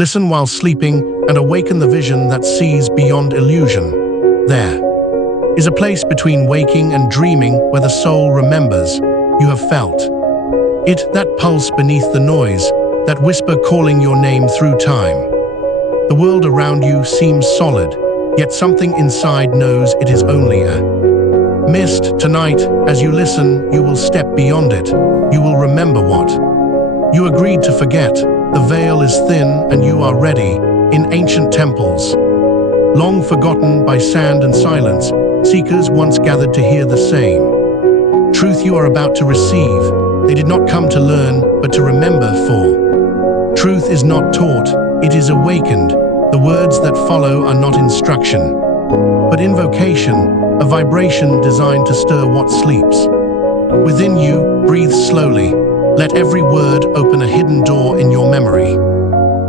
Listen while sleeping and awaken the vision that sees beyond illusion. There is a place between waking and dreaming where the soul remembers you have felt. It, that pulse beneath the noise, that whisper calling your name through time. The world around you seems solid, yet something inside knows it is only a mist. Tonight, as you listen, you will step beyond it. You will remember what you agreed to forget. The veil is thin and you are ready. In ancient temples, long forgotten by sand and silence, seekers once gathered to hear the same truth you are about to receive. They did not come to learn, but to remember, for truth is not taught, it is awakened. The words that follow are not instruction, but invocation, a vibration designed to stir what sleeps within you. Breathe slowly. Let every word open a hidden door in your memory.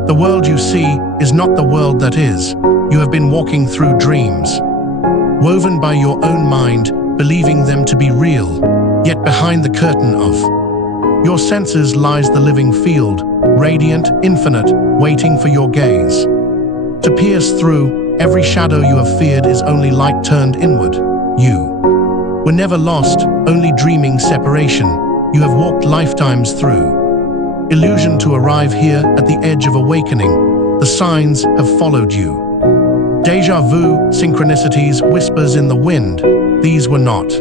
The world you see is not the world that is. You have been walking through dreams, woven by your own mind, believing them to be real. Yet behind the curtain of your senses lies the living field, radiant, infinite, waiting for your gaze to pierce through. Every shadow you have feared is only light turned inward. You were never lost, only dreaming separation. You have walked lifetimes through illusion to arrive here at the edge of awakening. The signs have followed you. Deja vu, synchronicities, whispers in the wind. These were not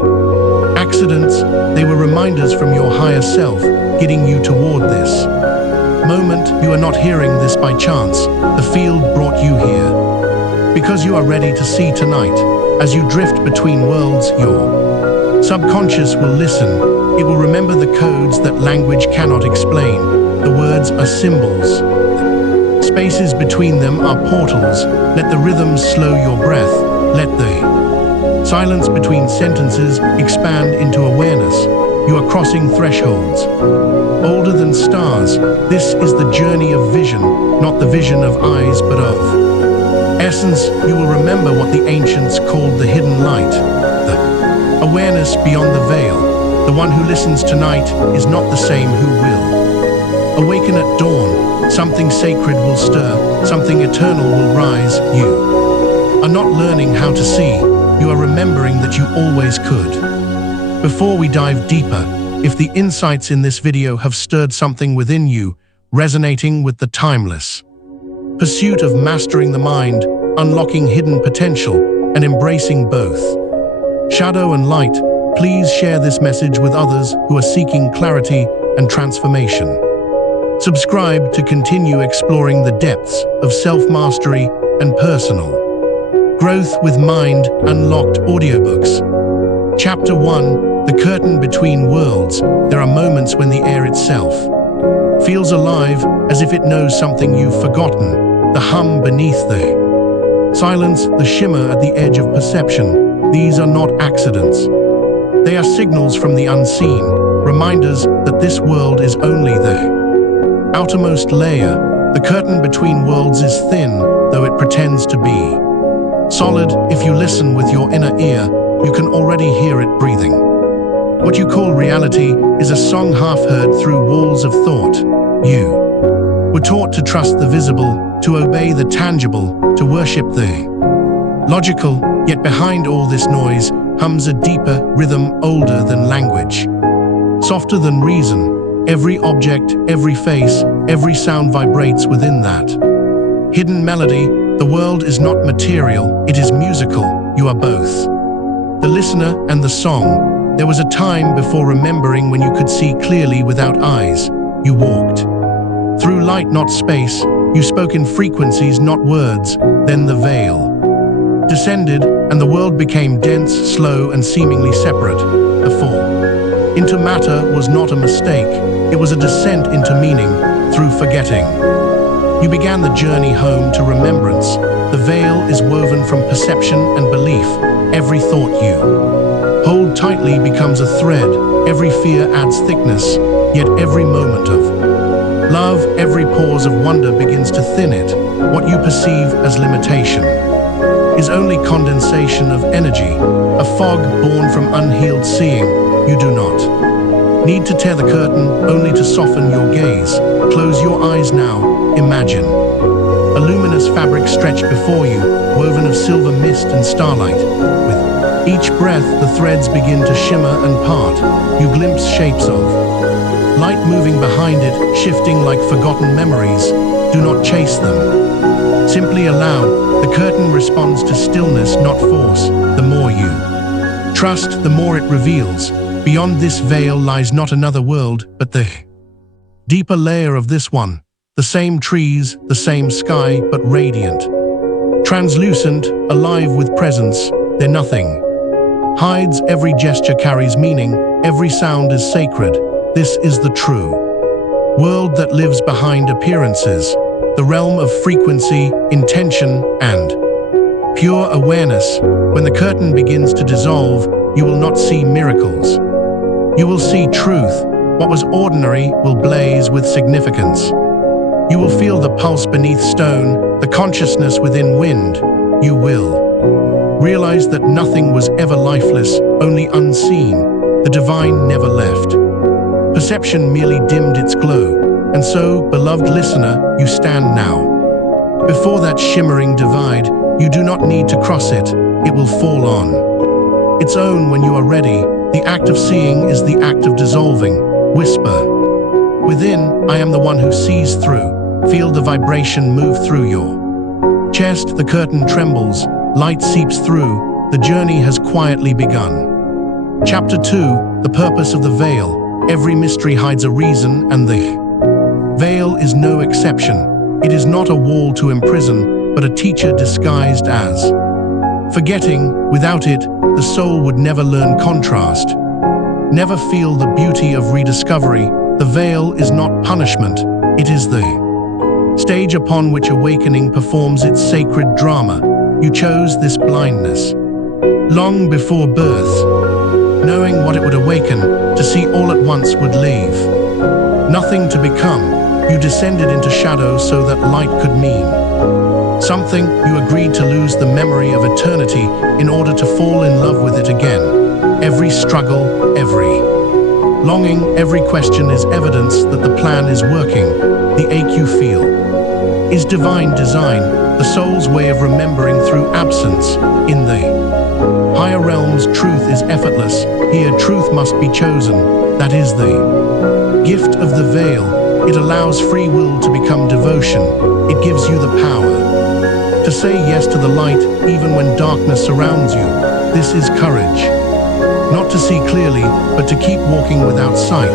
accidents, they were reminders from your higher self, guiding you toward this moment. You are not hearing this by chance. The field brought you here because you are ready to see tonight. As you drift between worlds, your subconscious will listen. It will remember the codes that language cannot explain. The words are symbols. Spaces between them are portals. Let the rhythms slow your breath. Let the silence between sentences expand into awareness. You are crossing thresholds older than stars. This is the journey of vision, not the vision of eyes, but of essence. You will remember what the ancients called the hidden light, the awareness beyond the veil. The one who listens tonight is not the same who will awaken at dawn. Something sacred will stir, something eternal will rise. You are not learning how to see, you are remembering that you always could. Before we dive deeper, if the insights in this video have stirred something within you, resonating with the timeless pursuit of mastering the mind, unlocking hidden potential, and embracing both shadow and light, please share this message with others who are seeking clarity and transformation. Subscribe to continue exploring the depths of self-mastery and personal growth with Mind Unlocked audiobooks. Chapter 1: The Curtain Between Worlds. There are moments when the air itself feels alive, as if it knows something you've forgotten. The hum beneath the silence, the shimmer at the edge of perception. These are not accidents. They are signals from the unseen, reminders that this world is only the outermost layer. The curtain between worlds is thin, though it pretends to be solid. If you listen with your inner ear, you can already hear it breathing. What you call reality is a song half heard through walls of thought. You were taught to trust the visible, to obey the tangible, to worship the logical. Yet behind all this noise hums a deeper rhythm, older than language, softer than reason. Every object, every face, every sound vibrates within that hidden melody. The world is not material, it is musical. You are both the listener and the song. There was a time before remembering when you could see clearly without eyes. You walked through light, not space. You spoke in frequencies, not words. Then the veil descended, and the world became dense, slow, and seemingly separate. The fall into matter was not a mistake. It was a descent into meaning through forgetting. You began the journey home to remembrance. The veil is woven from perception and belief. Every thought you hold tightly becomes a thread. Every fear adds thickness. Yet every moment of love, every pause of wonder begins to thin it. What you perceive as limitation is only condensation of energy, a fog born from unhealed seeing. You do not need to tear the curtain, only to soften your gaze. Close your eyes now. Imagine a luminous fabric stretched before you, woven of silver mist and starlight. With each breath, the threads begin to shimmer and part. You glimpse shapes of light moving behind it, shifting like forgotten memories. Do not chase them. Simply allow. The curtain responds to stillness, not force. The more you trust, the more it reveals. Beyond this veil lies not another world, but the deeper layer of this one. The same trees, the same sky, but radiant. Translucent, alive with presence. They're nothing hides, every gesture carries meaning, every sound is sacred. This is the true world that lives behind appearances, the realm of frequency, intention, and pure awareness. When the curtain begins to dissolve, you will not see miracles. You will see truth. What was ordinary will blaze with significance. You will feel the pulse beneath stone, the consciousness within wind. You will realize that nothing was ever lifeless, only unseen. The divine never left. Perception merely dimmed its glow. And so, beloved listener, you stand now before that shimmering divide. You do not need to cross it. It will fall on its own when you are ready. The act of seeing is the act of dissolving. Whisper within, I am the one who sees through. Feel the vibration move through your chest. The curtain trembles. Light seeps through. The journey has quietly begun. Chapter 2, the purpose of the veil. Every mystery hides a reason, and the veil is no exception. It is not a wall to imprison, but a teacher disguised as forgetting. Without it, the soul would never learn contrast, never feel the beauty of rediscovery. The veil is not punishment. It is the stage upon which awakening performs its sacred drama. You chose this blindness long before birth, knowing what it would awaken. To see all at once would leave nothing to become. You descended into shadow so that light could mean something. You agreed to lose the memory of eternity in order to fall in love with it again. Every struggle, every longing, every question is evidence that the plan is working. The ache you feel is divine design, the soul's way of remembering through absence. In the higher realms, truth is effortless. Here, truth must be chosen. That is the gift of the veil. It allows free will to become devotion. It gives you the power to say yes to the light, even when darkness surrounds you. This is courage. Not to see clearly, but to keep walking without sight,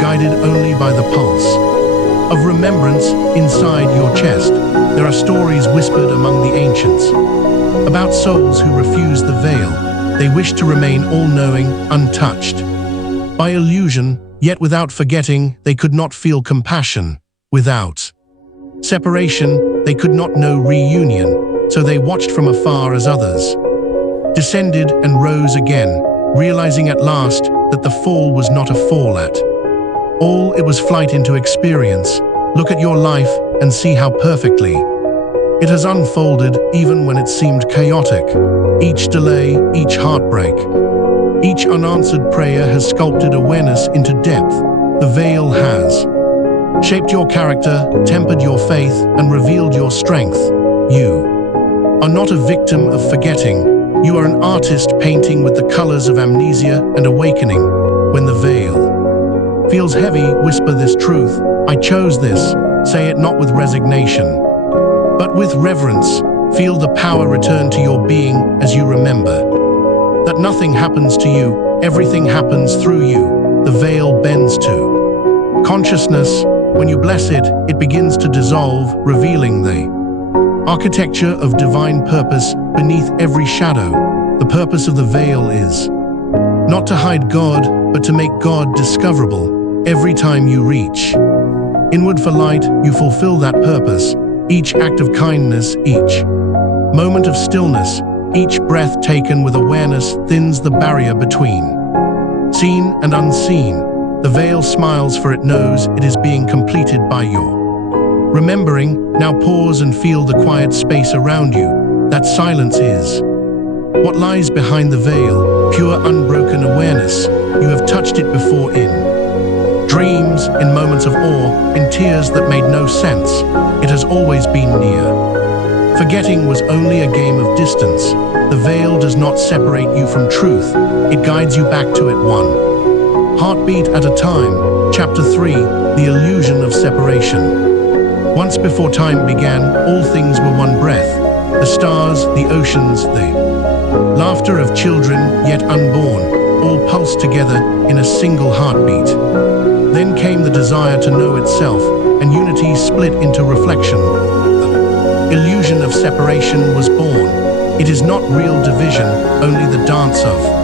guided only by the pulse of remembrance inside your chest. There are stories whispered among the ancients about souls who refuse the veil. They wish to remain all-knowing, untouched by illusion, yet without forgetting, they could not feel compassion. Without separation, they could not know reunion, so they watched from afar as others descended and rose again, realizing at last that the fall was not a fall at all, it was flight into experience. Look at your life and see how perfectly it has unfolded, even when it seemed chaotic. Each delay, each heartbreak, each unanswered prayer has sculpted awareness into depth. The veil has shaped your character, tempered your faith, and revealed your strength. You are not a victim of forgetting. You are an artist painting with the colors of amnesia and awakening. When the veil feels heavy, whisper this truth. I chose this. Say it not with resignation, but with reverence. Feel the power return to your being as you remember that nothing happens to you, everything happens through you. The veil bends to consciousness. When you bless it, it begins to dissolve, revealing the architecture of divine purpose beneath every shadow. The purpose of the veil is not to hide God, but to make God discoverable. Every time you reach inward for light, you fulfill that purpose. Each act of kindness, each moment of stillness, each breath taken with awareness thins the barrier between seen and unseen. The veil smiles, for it knows it is being completed by your remembering. Now pause and feel the quiet space around you. That silence is what lies behind the veil, pure unbroken awareness. You have touched it before in dreams, in moments of awe, in tears that made no sense. It has always been near. Forgetting was only a game of distance. The veil does not separate you from truth. It guides you back to it one heartbeat at a time. Chapter 3, The Illusion of Separation. Once before time began, all things were one breath. The stars, the oceans, the laughter of children yet unborn, all pulsed together in a single heartbeat. Then came the desire to know itself, and unity split into reflection. The illusion of separation was born. It is not real division, only the dance of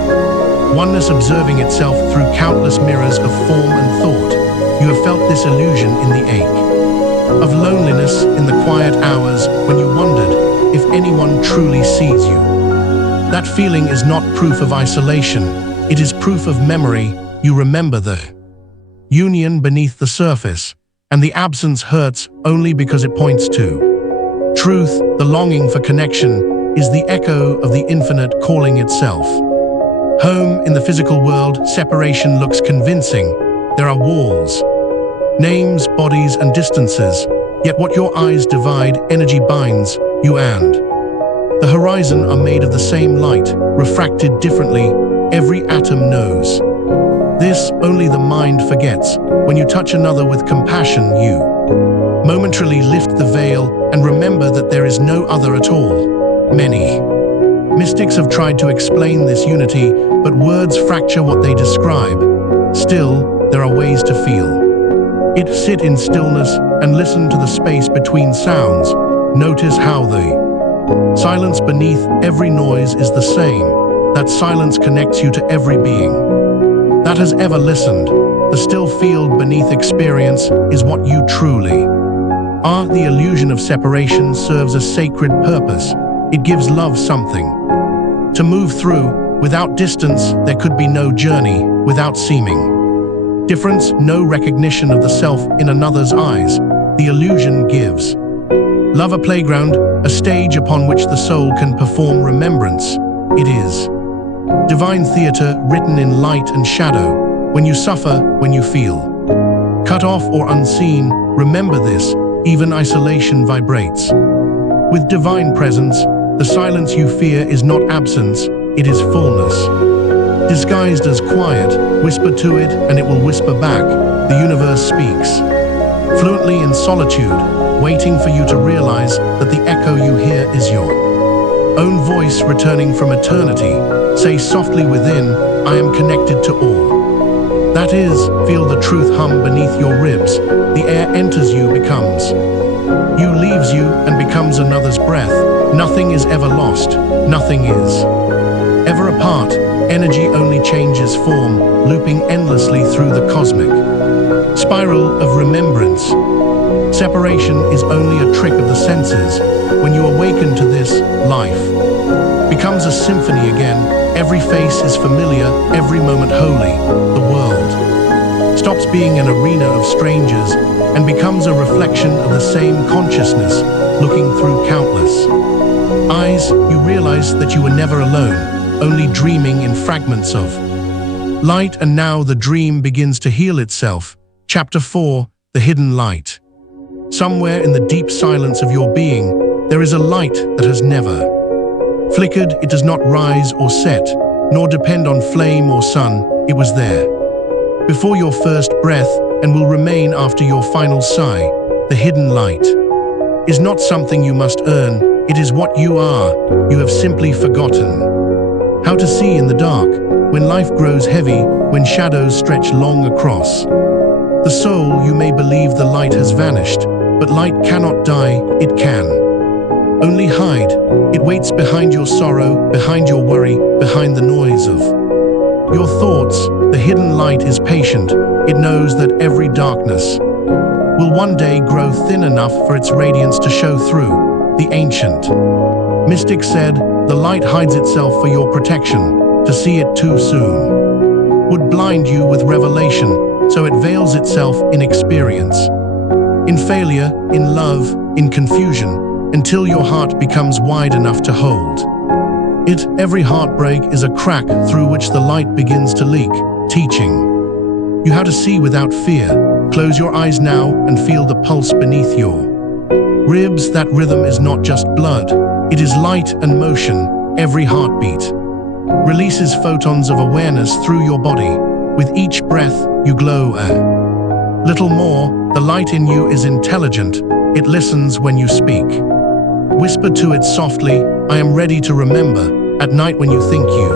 oneness observing itself through countless mirrors of form and thought. You have felt this illusion in the ache of loneliness, in the quiet hours when you wondered if anyone truly sees you. That feeling is not proof of isolation. It is proof of memory. You remember the union beneath the surface, and the absence hurts only because it points to truth. The longing for connection is the echo of the infinite calling itself. Home in the physical world, separation looks convincing. There are walls, names, bodies, and distances. Yet what your eyes divide, energy binds you and the horizon are made of the same light, refracted differently. Every atom knows this, only the mind forgets. When you touch another with compassion, you momentarily lift the veil and remember that there is no other at all. Many mystics have tried to explain this unity, but words fracture what they describe. Still, there are ways to feel it. Sit in stillness and listen to the space between sounds. Notice how the silence beneath every noise is the same. That silence connects you to every being that has ever listened. The still field beneath experience is what you truly are. The illusion of separation serves a sacred purpose. It gives love something to move through. Without distance, there could be no journey. Without seeming difference, no recognition of the self in another's eyes. The illusion gives love a playground, a stage upon which the soul can perform remembrance. It is divine theater written in light and shadow. When you suffer, when you feel cut off or unseen, remember this, even isolation vibrates with divine presence. The silence you fear is not absence, it is fullness. Disguised as quiet, whisper to it and it will whisper back. The universe speaks fluently in solitude, waiting for you to realize that the echo you hear is your own voice returning from eternity. Say softly within, I am connected to all. That is, feel the truth hum beneath your ribs. The air enters you, becomes you, leaves you, and becomes another's breath. Nothing is ever lost. Nothing is ever apart. Energy only changes form, looping endlessly through the cosmic spiral of remembrance. Separation is only a trick of the senses. When you awaken to this, life becomes a symphony again. Every face is familiar, every moment holy. The world stops being an arena of strangers and becomes a reflection of the same consciousness, looking through countless eyes. You realize that you were never alone, only dreaming in fragments of light. And now the dream begins to heal itself. Chapter 4, The Hidden Light. Somewhere in the deep silence of your being, there is a light that has never flickered. It does not rise or set, nor depend on flame or sun. It was there before your first breath and will remain after your final sigh. The hidden light is not something you must earn. It is what you are. You have simply forgotten how to see in the dark. When life grows heavy, when shadows stretch long across the soul, you may believe the light has vanished, but light cannot die. It can only hide. It waits behind your sorrow, behind your worry, behind the noise of your thoughts. The hidden light is patient. It knows that every darkness will one day grow thin enough for its radiance to show through. The ancient mystic said, the light hides itself for your protection. To see it too soon would blind you with revelation, so it veils itself in experience, in failure, in love, in confusion, until your heart becomes wide enough to hold it. Every heartbreak is a crack through which the light begins to leak, teaching you how to see without fear. Close your eyes now and feel the pulse beneath your ribs. That rhythm is not just blood, it is light and motion. Every heartbeat releases photons of awareness through your body. With each breath, you glow a little more. The light in you is intelligent. It listens when you speak. Whisper to it softly, I am ready to remember. At night when you think you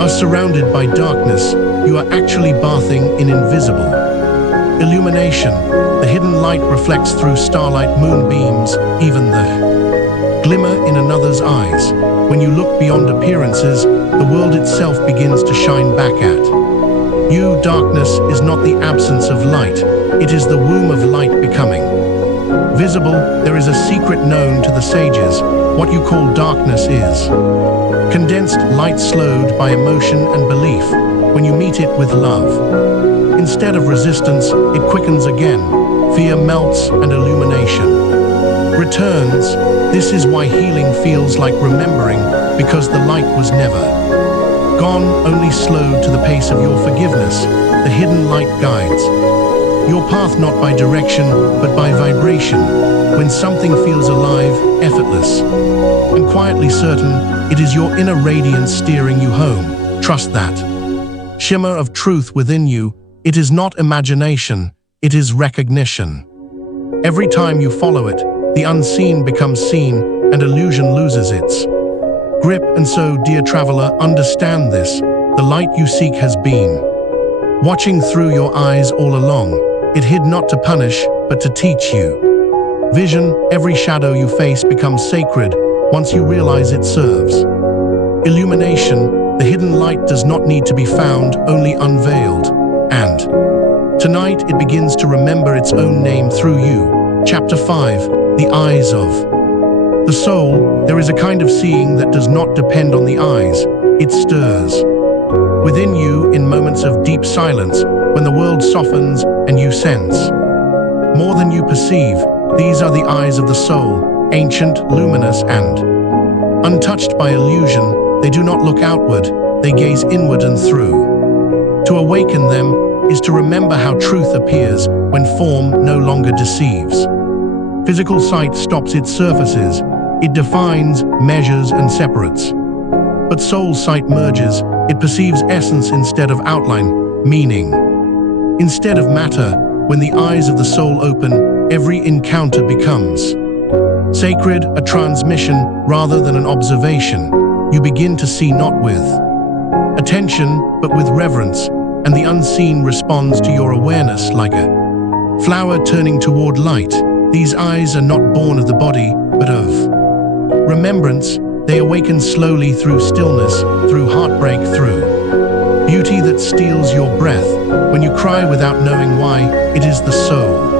are surrounded by darkness, you are actually bathing in invisible illumination. The hidden light reflects through starlight, moonbeams, even the glimmer in another's eyes. When you look beyond appearances, the world itself begins to shine back at you. Darkness is not the absence of light, it is the womb of light becoming visible. There is a secret known to the sages. What you call darkness is condensed light slowed by emotion and belief. When you meet it with love, instead of resistance, it quickens again. Fear melts and illumination returns. This is why healing feels like remembering, because the light was never gone, only slowed to the pace of your forgiveness. The hidden light guides your path not by direction, but by vibration. When something feels alive, effortless, and quietly certain, it is your inner radiance steering you home. Trust that shimmer of truth within you. It is not imagination, it is recognition. Every time you follow it, the unseen becomes seen and illusion loses its grip. And so, dear traveler, understand this. The light you seek has been watching through your eyes all along. It hid not to punish, but to teach you vision. Every shadow you face becomes sacred once you realize it serves illumination. The hidden light does not need to be found, only unveiled. And tonight it begins to remember its own name through you. Chapter 5. The Eyes of the Soul. There is a kind of seeing that does not depend on the eyes. It stirs within you in moments of deep silence, when the world softens and you sense more than you perceive. These are the eyes of the soul, ancient, luminous, and untouched by illusion. They do not look outward, they gaze inward and through. To awaken them is to remember how truth appears when form no longer deceives. Physical sight stops its surfaces, it defines, measures, and separates. But soul sight merges, it perceives essence instead of outline, meaning instead of matter. When the eyes of the soul open, every encounter becomes sacred, a transmission rather than an observation. You begin to see not with attention, but with reverence, and the unseen responds to your awareness like a flower turning toward light. These eyes are not born of the body, but of remembrance. They awaken slowly through stillness, through heartbreak, through beauty that steals your breath. When you cry without knowing why, it is the soul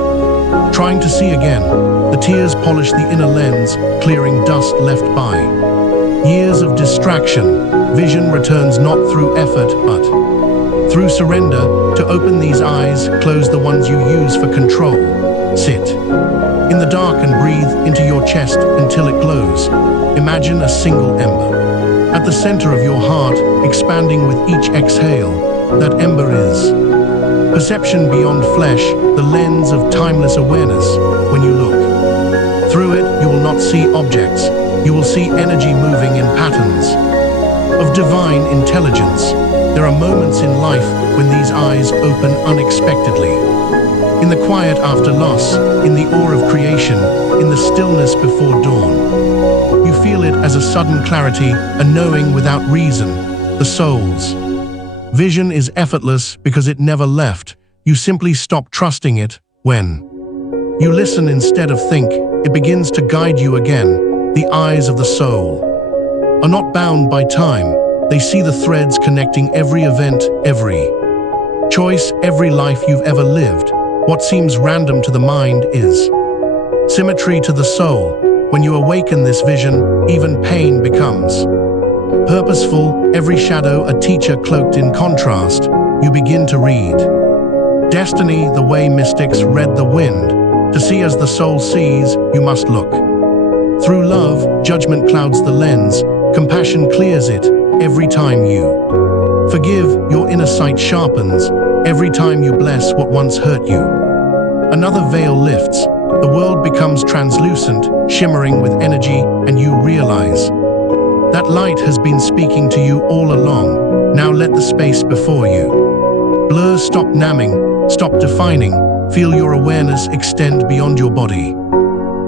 trying to see again. The tears polish the inner lens, clearing dust left by years of distraction. Vision returns not through effort, but through surrender. To open these eyes, close the ones you use for control. Sit in the dark and breathe into your chest until it glows. Imagine a single ember at the center of your heart, expanding with each exhale. That ember is perception beyond flesh, the lens of timeless awareness. When you look through it, you will not see objects. You will see energy moving in patterns of divine intelligence. There are moments in life when these eyes open unexpectedly. In the quiet after loss, in the awe of creation, in the stillness before dawn. You feel it as a sudden clarity, a knowing without reason. The soul's vision is effortless because it never left. You simply stop trusting it. When you listen instead of think, it begins to guide you again. The eyes of the soul are not bound by time. They see the threads connecting every event, every choice, every life you've ever lived. What seems random to the mind is symmetry to the soul. When you awaken this vision, even pain becomes purposeful. Every shadow a teacher cloaked in contrast. You begin to read destiny the way mystics read the wind. To see as the soul sees, you must look through love. Judgment clouds the lens, compassion clears it. Every time you forgive, your inner sight sharpens. every time you bless what once hurt you. Another veil lifts, the world becomes translucent, shimmering with energy, and you realize that light has been speaking to you all along. Now let the space before you blur, stop numbing, stop defining, feel your awareness extend beyond your body.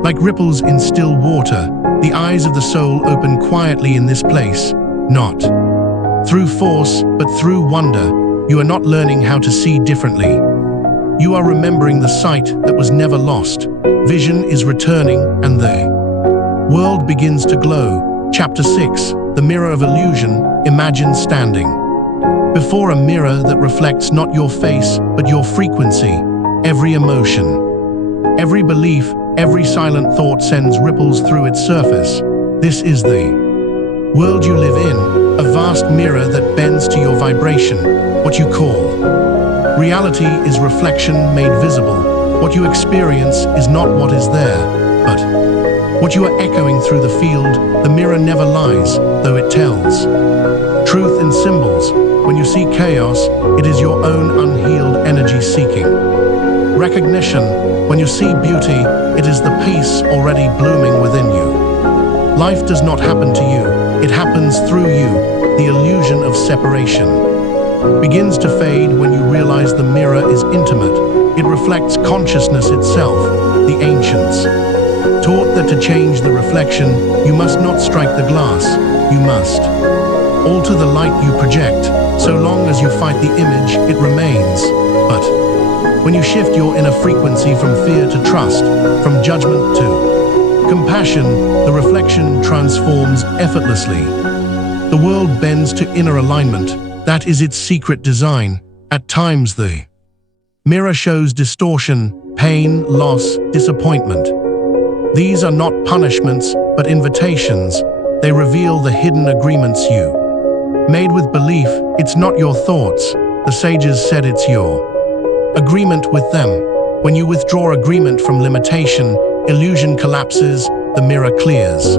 Like ripples in still water, the eyes of the soul open quietly in this place, not through force, but through wonder. You are not learning how to see differently. You are remembering the sight that was never lost. Vision is returning, and the world begins to glow. Chapter 6, The Mirror of Illusion. Imagine standing before a mirror that reflects not your face, but your frequency. Every emotion, every belief, every silent thought sends ripples through its surface. This is the world you live in, a vast mirror that bends to your vibration. What you call reality is reflection made visible. What you experience is not what is there, but what you are echoing through the field. The mirror never lies, though it tells truth in symbols. When you see chaos, it is your own unhealed energy seeking recognition. When you see beauty, it is the peace already blooming within you. Life does not happen to you, it happens through you. The illusion of separation begins to fade when you realize the mirror is intimate. It reflects consciousness itself. The ancients taught that to change the reflection, you must not strike the glass, you must alter the light you project. So long as you fight the image, it remains. But when you shift your inner frequency from fear to trust, from judgment to compassion, the reflection transforms effortlessly. The world bends to inner alignment. That is its secret design. At times the mirror shows distortion, pain, loss, disappointment. These are not punishments, but invitations. They reveal the hidden agreements you made with belief. It's not your thoughts. The sages said it's your agreement with them. When you withdraw agreement from limitation, illusion collapses, the mirror clears,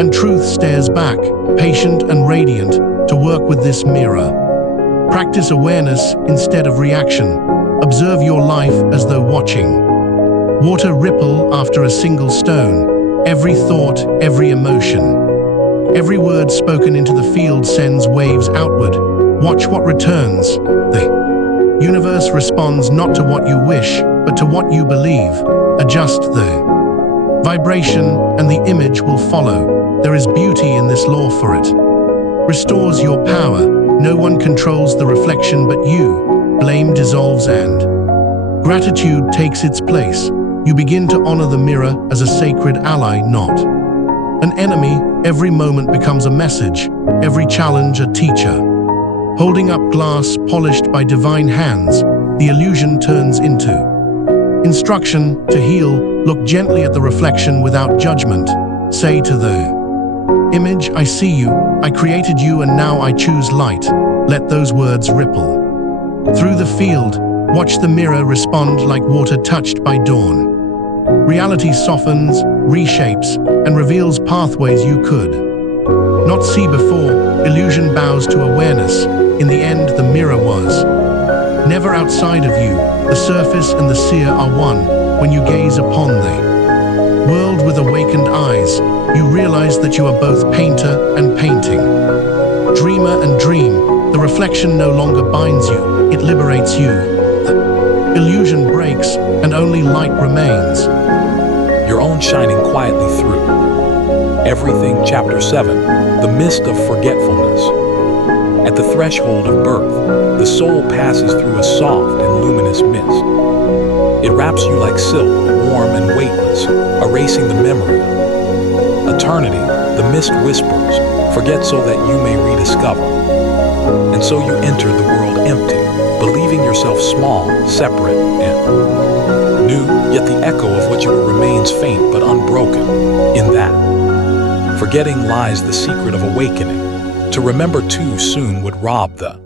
and truth stares back, patient and radiant. To work with this mirror, practice awareness instead of reaction. Observe your life as though watching water ripple after a single stone. Every thought, every emotion, every word spoken into the field sends waves outward. Watch what returns. The universe responds not to what you wish, but to what you believe. Adjust the vibration, and the image will follow. There is beauty in this law, for it restores your power. No one controls the reflection but you. Blame dissolves and gratitude takes its place. You begin to honor the mirror as a sacred ally, not an enemy. Every moment becomes a message, every challenge a teacher. Holding up glass polished by divine hands, the illusion turns into instruction. To heal, look gently at the reflection without judgment. Say to the image, I see you, I created you, and now I choose light. Let those words ripple through the field. Watch the mirror respond like water touched by dawn. Reality softens, reshapes, and reveals pathways you could not see before. Illusion bows to awareness. In the end, the mirror was never outside of you. The surface and the seer are one. When you gaze upon the world with awakened eyes, you realize that you are both painter and painting, dreamer and dream. The reflection no longer binds you, it liberates you. The illusion breaks, and only light remains. Your own shining quietly through everything. Chapter 7, The Mist of Forgetfulness. At the threshold of birth, the soul passes through a soft and luminous mist. It wraps you like silk, warm and weightless, erasing the memory of eternity. The mist whispers, forget so that you may rediscover. And so you enter the world empty, believing yourself small, separate, and new. Yet the echo of what you were remains faint but unbroken. In that forgetting lies the secret of awakening. To remember too soon would rob the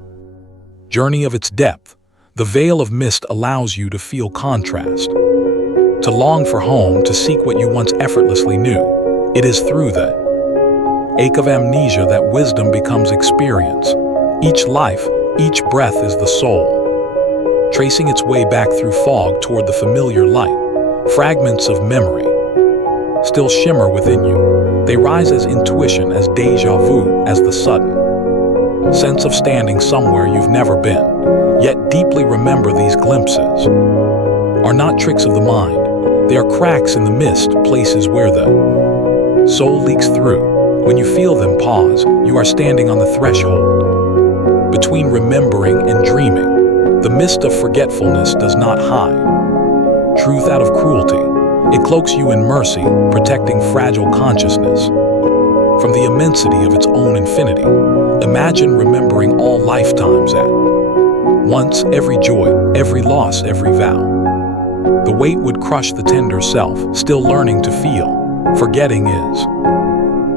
journey of its depth. The veil of mist allows you to feel contrast, to long for home, to seek what you once effortlessly knew. It is through the ache of amnesia that wisdom becomes experience. Each life, each breath is the soul tracing its way back through fog toward the familiar light. Fragments of memory still shimmer within you. They rise as intuition, as déjà vu, as the sudden sense of standing somewhere you've never been. Yet deeply remember, these glimpses are not tricks of the mind. They are cracks in the mist, places where the soul leaks through. When you feel them pause, you are standing on the threshold between remembering and dreaming. The mist of forgetfulness does not hide truth out of cruelty. It cloaks you in mercy, protecting fragile consciousness from the immensity of its own infinity. Imagine remembering all lifetimes at once, every joy, every loss, every vow. The weight would crush the tender self, still learning to feel. Forgetting is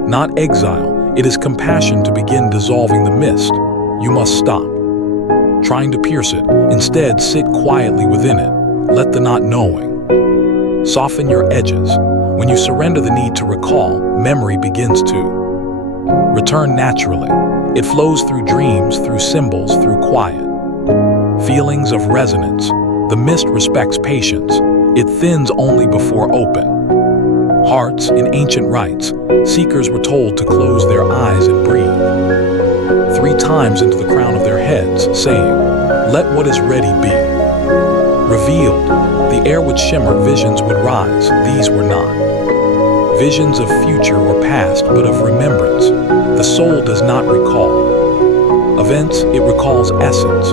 not exile, it is compassion to begin dissolving the mist. You must stop trying to pierce it. Instead, sit quietly within it. Let the not knowing soften your edges. When you surrender the need to recall, memory begins to return naturally. It flows through dreams, through symbols, through quiet feelings of resonance. The mist respects patience. It thins only before open hearts. In ancient rites, seekers were told to close their eyes and breathe 3 times into the crown of their heads, saying, "Let what is ready be revealed." The air would shimmer, visions would rise. These were not visions of future or past, but of remembrance. The soul does not recall events, it recalls essence.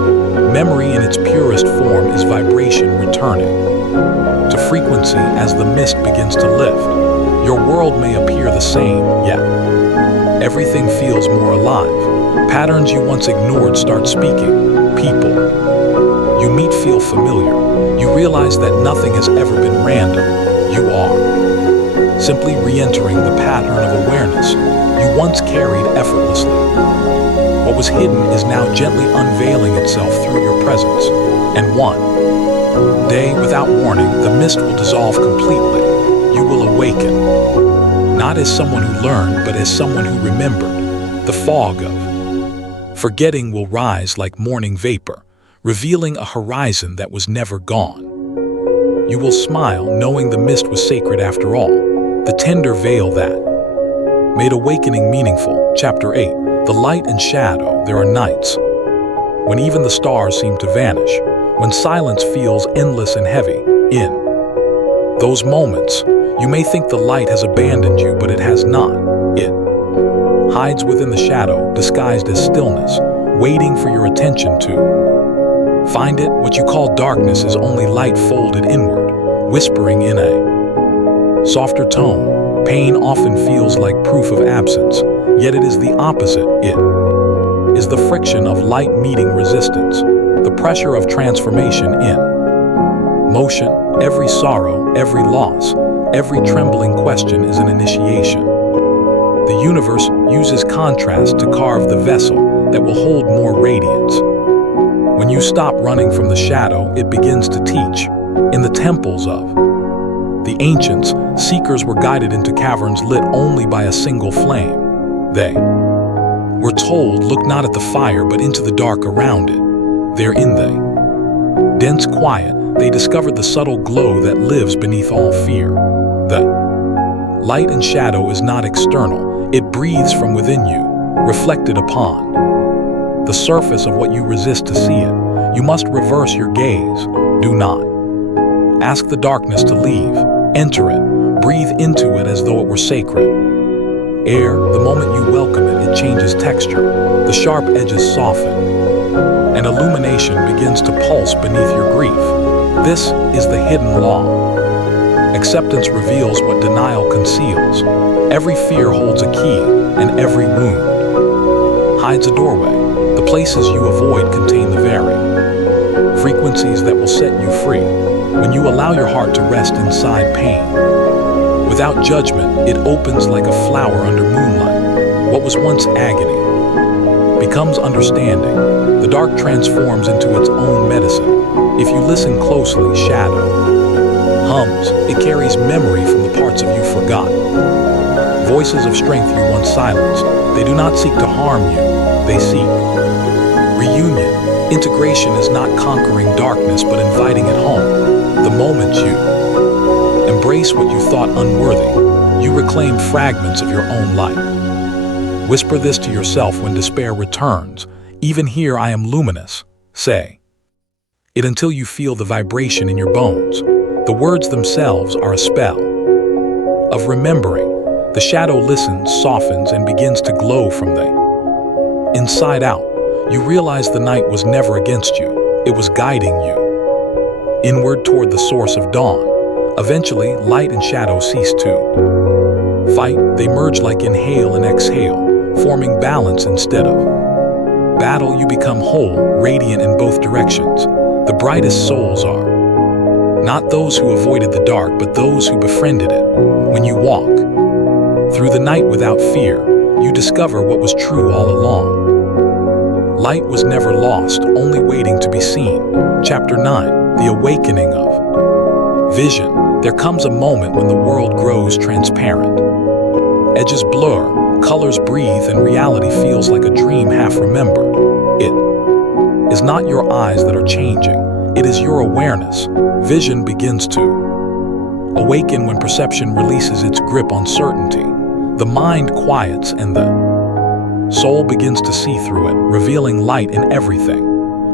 Memory in its purest form is vibration returning to frequency as the mist begins to lift. Your world may appear the same, yet everything feels more alive. Patterns you once ignored start speaking. People you meet feel familiar. You realize that nothing has ever been random. You are simply re-entering the pattern of awareness you once carried effortlessly. What was hidden is now gently unveiling itself through your presence. And one day, without warning, the mist will dissolve completely. You will awaken, not as someone who learned, but as someone who remembered. The fog of forgetting will rise like morning vapor, revealing a horizon that was never gone. You will smile, knowing the mist was sacred after all, the tender veil that made awakening meaningful. Chapter 8. The light and shadow. There are nights when even the stars seem to vanish, when silence feels endless and heavy. In those moments, you may think the light has abandoned you, but it has not. It hides within the shadow, disguised as stillness, waiting for your attention to find it. What you call darkness is only light folded inward, whispering in a softer tone. Pain often feels like proof of absence, yet it is the opposite. It is the friction of light meeting resistance, the pressure of transformation in motion. Every sorrow, every loss, every trembling question is an initiation. The universe uses contrast to carve the vessel that will hold more radiance. When you stop running from the shadow, it begins to teach. In the temples of the ancients, seekers were guided into caverns lit only by a single flame. They were told, look not at the fire, but into the dark around it. There in the dense quiet, they discovered the subtle glow that lives beneath all fear. The light and shadow is not external. It breathes from within you, reflected upon the surface of what you resist to see it. You must reverse your gaze. Do not ask the darkness to leave. Enter it. Breathe into it as though it were sacred. Air, the moment you welcome it, it changes texture. The sharp edges soften, and illumination begins to pulse beneath your grief. This is the hidden law. Acceptance reveals what denial conceals. Every fear holds a key, and every wound hides a doorway. The places you avoid contain the very frequencies that will set you free. When you allow your heart to rest inside pain, without judgment, it opens like a flower under moonlight. What was once agony becomes understanding. The dark transforms into its own medicine. If you listen closely, shadow hums. It carries memory from the parts of you forgotten. Voices of strength you once silenced. They do not seek to harm you. They seek reunion. Integration is not conquering darkness but inviting it home. The moment you embrace what you thought unworthy, you reclaim fragments of your own light. Whisper this to yourself when despair returns. Even here I am luminous. Say it until you feel the vibration in your bones. The words themselves are a spell of remembering. The shadow listens, softens, and begins to glow from the inside out. You realize the night was never against you. It was guiding you inward toward the source of dawn. Eventually, light and shadow cease to fight. They merge like inhale and exhale, forming balance instead of battle. You become whole, radiant in both directions. The brightest souls are not those who avoided the dark, but those who befriended it. When you walk through the night without fear, you discover what was true all along. Light was never lost, only waiting to be seen. Chapter 9, The Awakening of Vision. There comes a moment when the world grows transparent. Edges blur, colors breathe, and reality feels like a dream half remembered. It is not your eyes that are changing, it is your awareness. Vision begins to awaken when perception releases its grip on certainty. The mind quiets and the soul begins to see through it, revealing light in everything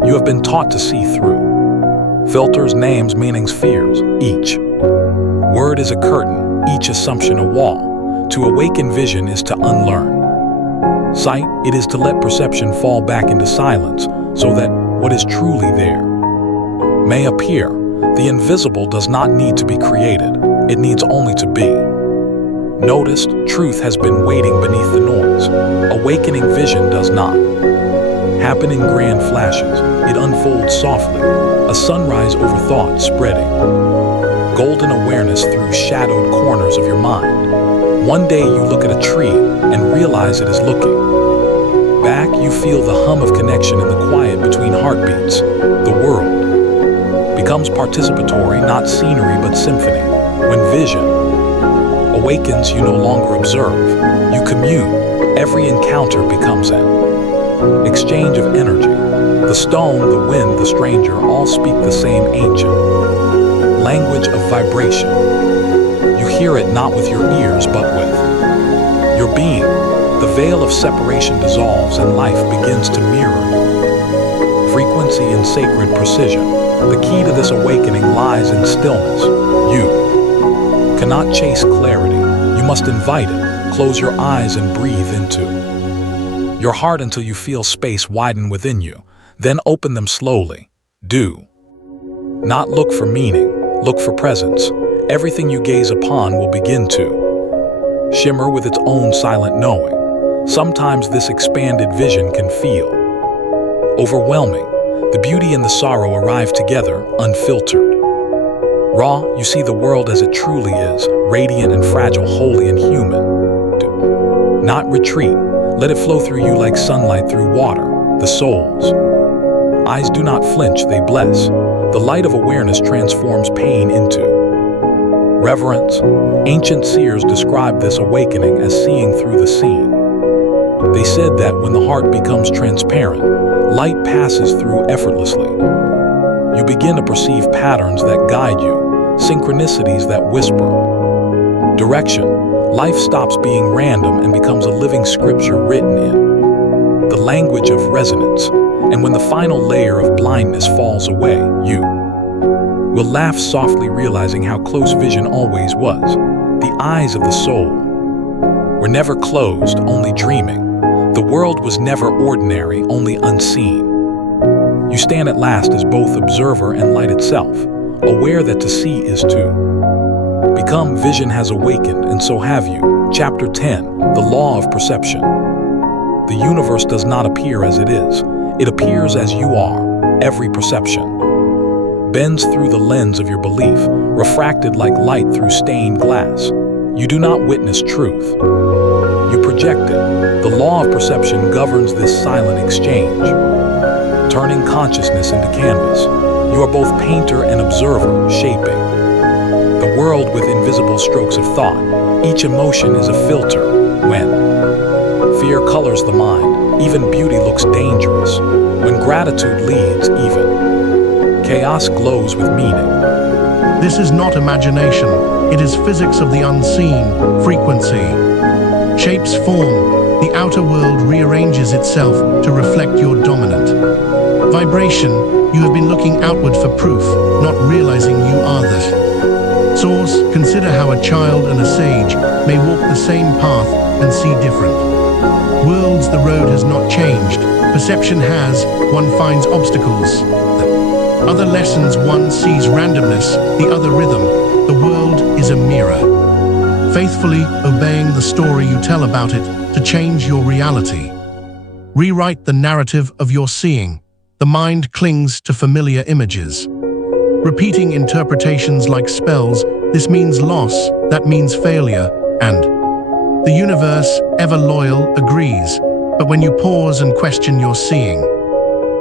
you have been taught to see through. Filters, names, meanings, fears. Each word is a curtain, each assumption a wall. To awaken vision is to unlearn sight. It is to let perception fall back into silence so that what is truly there may appear. The invisible does not need to be created, it needs only to be noticed. Truth has been waiting beneath the noise. Awakening vision does not happen in grand flashes, it unfolds softly, a sunrise over thought spreading golden awareness through shadowed corners of your mind. One day you look at a tree and realize it is looking back. You feel the hum of connection in the quiet between heartbeats. The world becomes participatory, not scenery but symphony. When vision awakens, you no longer observe, you commune. Every encounter becomes an exchange of energy. The stone, the wind, the stranger all speak the same ancient language of vibration. You hear it not with your ears but with your being. The veil of separation dissolves and life begins to mirror you. Frequency and sacred precision. The key to this awakening lies in stillness. You cannot chase clarity. You must invite it. Close your eyes and breathe into your heart until you feel space widen within you. Then open them slowly. Do not look for meaning. Look for presence. Everything you gaze upon will begin to shimmer with its own silent knowing. Sometimes this expanded vision can feel overwhelming. The beauty and the sorrow arrive together, unfiltered. Raw, you see the world as it truly is, radiant and fragile, holy and human. Do not retreat. Let it flow through you like sunlight through water. The soul's eyes do not flinch, they bless. The light of awareness transforms pain into reverence. Ancient seers described this awakening as seeing through the seen. They said that when the heart becomes transparent, light passes through effortlessly. You begin to perceive patterns that guide you, synchronicities that whisper direction. Life stops being random and becomes a living scripture written in the language of resonance. And when the final layer of blindness falls away, you will laugh softly, realizing how close vision always was. The eyes of the soul were never closed, only dreaming. The world was never ordinary, only unseen. You stand at last as both observer and light itself, aware that to see is to become. Vision has awakened, and so have you. Chapter 10, The Law of Perception. The universe does not appear as it is. It appears as you are. Every perception bends through the lens of your belief, refracted like light through stained glass. You do not witness truth. You project it. The law of perception governs this silent exchange, turning consciousness into canvas. You are both painter and observer, shaping the world with invisible strokes of thought. Each emotion is a filter. When fear colors the mind, even beauty looks dangerous. When gratitude leads, even chaos glows with meaning. This is not imagination, it is physics of the unseen, frequency. Shapes form, the outer world rearranges itself to reflect your dominant vibration. You have been looking outward for proof, not realizing you are that source. Consider how a child and a sage may walk the same path and see different worlds. The road has not changed, perception has. One finds obstacles, other lessons. One sees randomness, the other rhythm. The world is a mirror, faithfully obeying the story you tell about it to change your reality. Rewrite the narrative of your seeing. The mind clings to familiar images, repeating interpretations like spells. This means loss, that means failure, and the universe, ever loyal, agrees. But when you pause and question your seeing,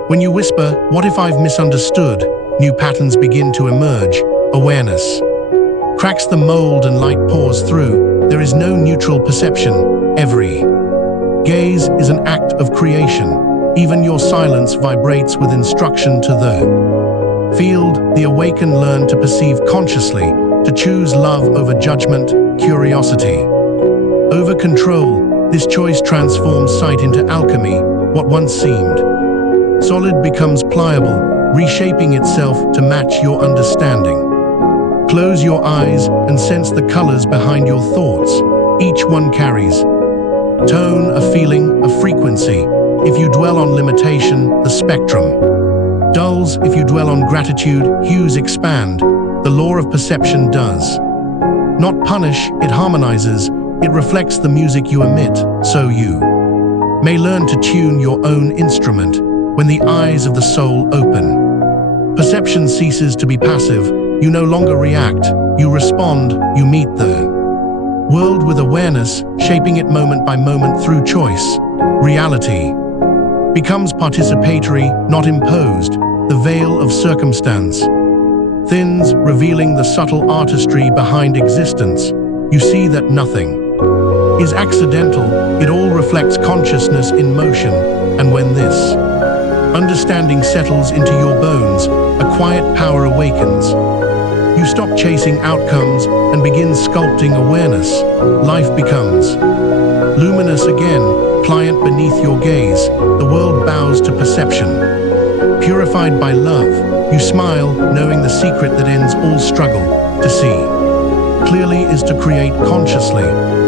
when you whisper, "What if I've misunderstood?" new patterns begin to emerge. Awareness cracks the mold and light pours through. There is no neutral perception. Every gaze is an act of creation. Even your silence vibrates with instruction to the field. The awakened learn to perceive consciously, to choose love over judgment, curiosity over control. This choice transforms sight into alchemy. What once seemed solid becomes pliable, reshaping itself to match your understanding. Close your eyes and sense the colors behind your thoughts. Each one carries tone, a feeling, a frequency. If you dwell on limitation, the spectrum dulls. If you dwell on gratitude, hues expand. The law of perception does not punish, it harmonizes. It reflects the music you emit, so you may learn to tune your own instrument. When the eyes of the soul open, perception ceases to be passive. You no longer react, you respond. You meet the world with awareness, shaping it moment by moment through choice. Reality becomes participatory, not imposed. The veil of circumstance thins, revealing the subtle artistry behind existence. You see that nothing is accidental, it all reflects consciousness in motion. And when this understanding settles into your bones, a quiet power awakens. You stop chasing outcomes and begin sculpting awareness. Life becomes luminous again, pliant beneath your gaze. The world bows to perception. Purified by love, you smile, knowing the secret that ends all struggle. To see clearly is to create consciously,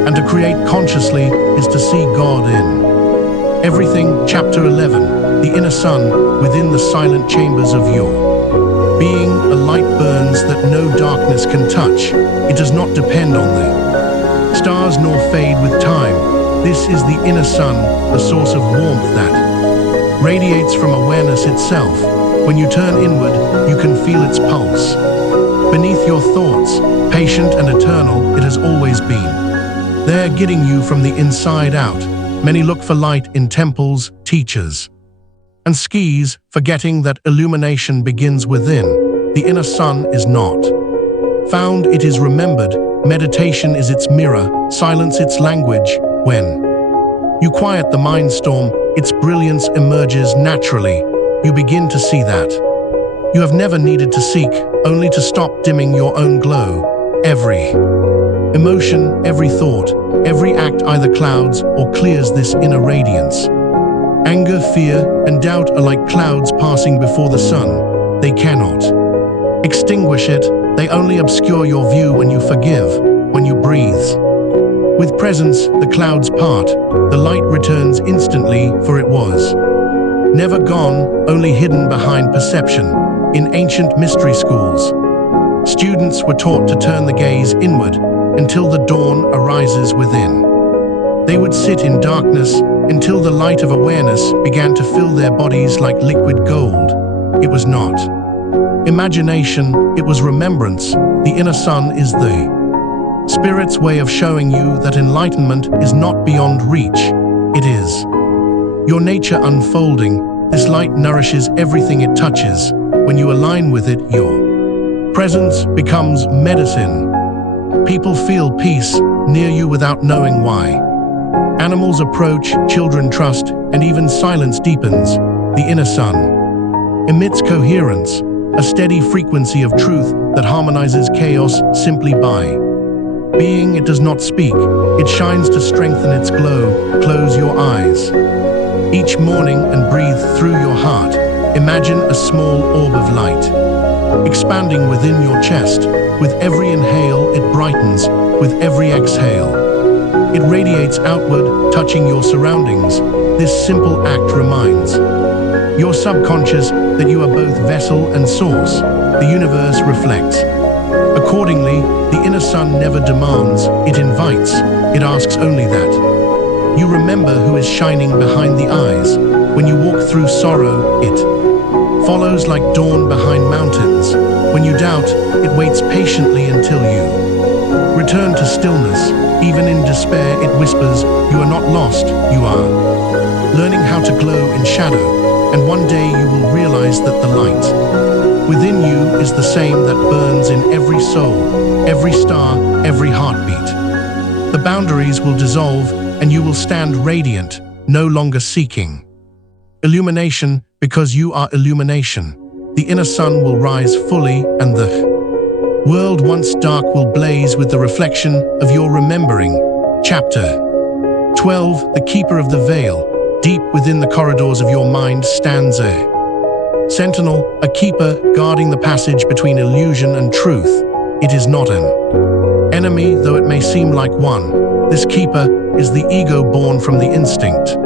and to create consciously is to see God in everything. Chapter 11. The inner sun within the silent chambers of your being. A light burns that no darkness can touch. It does not depend on the stars nor fade with time. This is the inner sun, the source of warmth that radiates from awareness itself. When you turn inward, you can feel its pulse. Beneath your thoughts, patient and eternal, it has always been there, guiding you from the inside out. Many look for light in temples, teachers, and skis, forgetting that illumination begins within. The inner sun is not found, it is remembered. Meditation is its mirror, silence its language. When you quiet the mind storm, its brilliance emerges naturally. You begin to see that you have never needed to seek, only to stop dimming your own glow. Every emotion, every thought, every act either clouds or clears this inner radiance. Anger, fear, and doubt are like clouds passing before the sun. They cannot extinguish it, they only obscure your view. When you forgive, when you breathe with presence, the clouds part. The light returns instantly, for it was never gone, only hidden behind perception. In ancient mystery schools, students were taught to turn the gaze inward until the dawn arises within. They would sit in darkness until the light of awareness began to fill their bodies like liquid gold. It was not imagination, it was remembrance. The inner sun is the Spirit's way of showing you that enlightenment is not beyond reach. It is your nature unfolding. This light nourishes everything it touches. When you align with it, your presence becomes medicine. People feel peace near you without knowing why. Animals approach, children trust, and even silence deepens. The inner sun emits coherence, a steady frequency of truth that harmonizes chaos simply by being. It does not speak, it shines to strengthen its glow. Close your eyes each morning and breathe through your heart. Imagine a small orb of light expanding within your chest. With every inhale, it brightens. With every exhale, it radiates outward, touching your surroundings. This simple act reminds your subconscious that you are both vessel and source. The universe reflects accordingly. The inner sun never demands, it invites. It asks only that you remember who is shining behind the eyes. When you walk through sorrow, it follows like dawn behind mountains. When you doubt, it waits patiently until you return to stillness. Even in despair, it whispers, you are not lost, you are learning how to glow in shadow. And one day you will realize that the light within you is the same that burns in every soul, every star, every heartbeat. The boundaries will dissolve and you will stand radiant, no longer seeking illumination, because you are illumination. The inner sun will rise fully and the world once dark will blaze with the reflection of your remembering. Chapter 12. The Keeper of the Veil. Deep within the corridors of your mind stands a sentinel, a keeper guarding the passage between illusion and truth. It is not an enemy, though it may seem like one. This keeper is the ego born from the instinct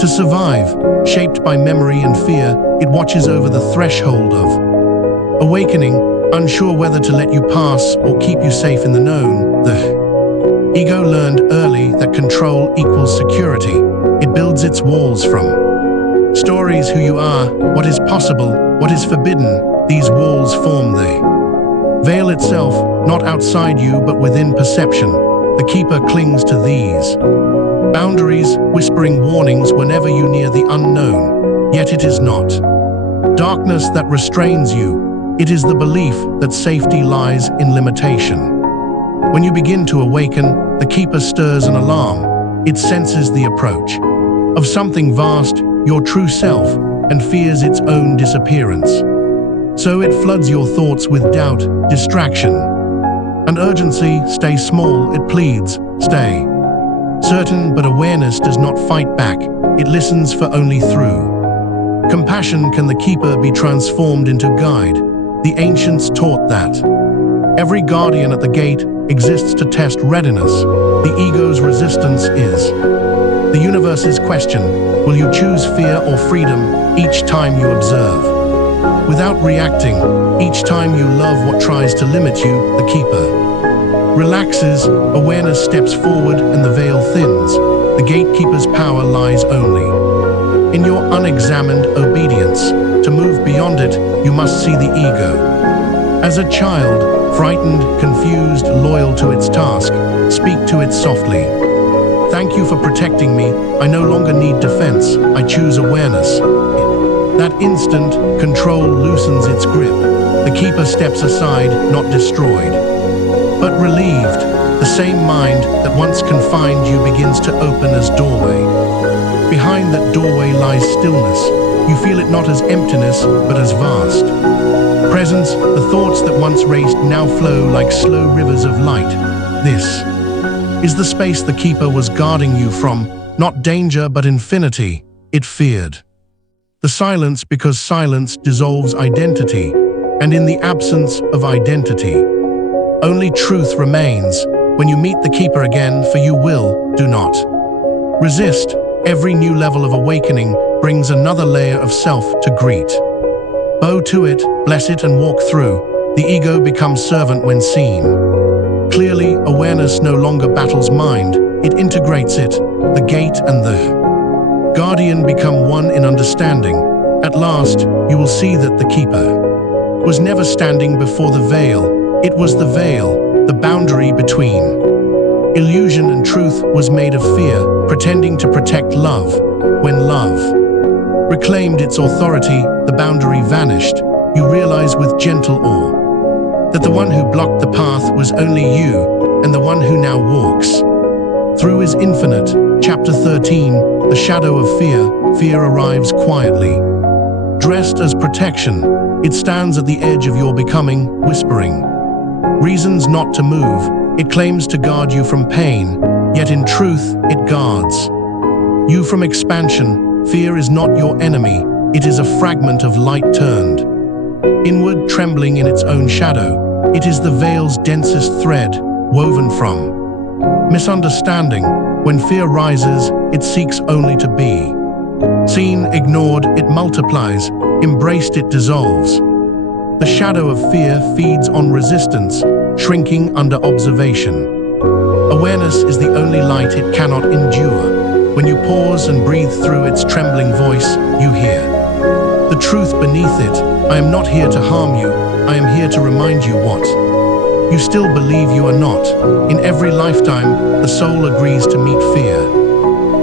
to survive, shaped by memory and fear. It watches over the threshold of awakening, unsure whether to let you pass or keep you safe in the known. The ego learned early that control equals security. It builds its walls from stories: who you are, what is possible, what is forbidden. These walls form the veil itself, not outside you but within perception. The keeper clings to these boundaries, whispering warnings whenever you near the unknown. Yet it is not darkness that restrains you. It is the belief that safety lies in limitation. When you begin to awaken, the keeper stirs an alarm. It senses the approach of something vast, your true self, and fears its own disappearance. So it floods your thoughts with doubt, distraction, and urgency. Stay small, it pleads, stay certain. But awareness does not fight back, it listens, for only through compassion can the keeper be transformed into guide. The ancients taught that every guardian at the gate exists to test readiness. The ego's resistance is the universe's question: will you choose fear or freedom? Each time you observe without reacting, each time you love what tries to limit you, the keeper relaxes. Awareness steps forward and the veil thins. The gatekeeper's power lies only in your unexamined obedience. To move beyond it, you must see the ego as a child, frightened, confused, loyal to its task. Speak to it softly. Thank you for protecting me. I no longer need defense. I choose awareness. That instant, control loosens its grip. The keeper steps aside, not destroyed, but relieved. The same mind that once confined you begins to open as doorway. Behind that doorway lies stillness. You feel it not as emptiness, but as vast presence. The thoughts that once raced now flow like slow rivers of light. This is the space the keeper was guarding you from, not danger but infinity. It feared the silence, because silence dissolves identity, and in the absence of identity, only truth remains. When you meet the keeper again, for you will, do not resist. Every new level of awakening brings another layer of self to greet. Bow to it, bless it, and walk through. The ego becomes servant when seen clearly. Awareness no longer battles mind, it integrates it. The gate and the guardian become one in understanding. At last, you will see that the keeper was never standing before the veil. It was the veil, the boundary between illusion and truth, was made of fear, pretending to protect love. When love reclaimed its authority, the boundary vanished. You realize with gentle awe that the one who blocked the path was only you, and the one who now walks Through is infinite. Chapter 13, the shadow of fear. Fear arrives quietly. Dressed as protection, it stands at the edge of your becoming, whispering reasons not to move. It claims to guard you from pain, yet in truth, it guards you from expansion. Fear is not your enemy, it is a fragment of light turned inward, trembling in its own shadow. It is the veil's densest thread, woven from misunderstanding. When fear rises, it seeks only to be seen. Ignored, it multiplies. Embraced, it dissolves. The shadow of fear feeds on resistance, shrinking under observation. Awareness is the only light it cannot endure. When you pause and breathe through its trembling voice, you hear the truth beneath it. I am not here to harm you, I am here to remind you what you still believe you are not. In every lifetime, the soul agrees to meet fear.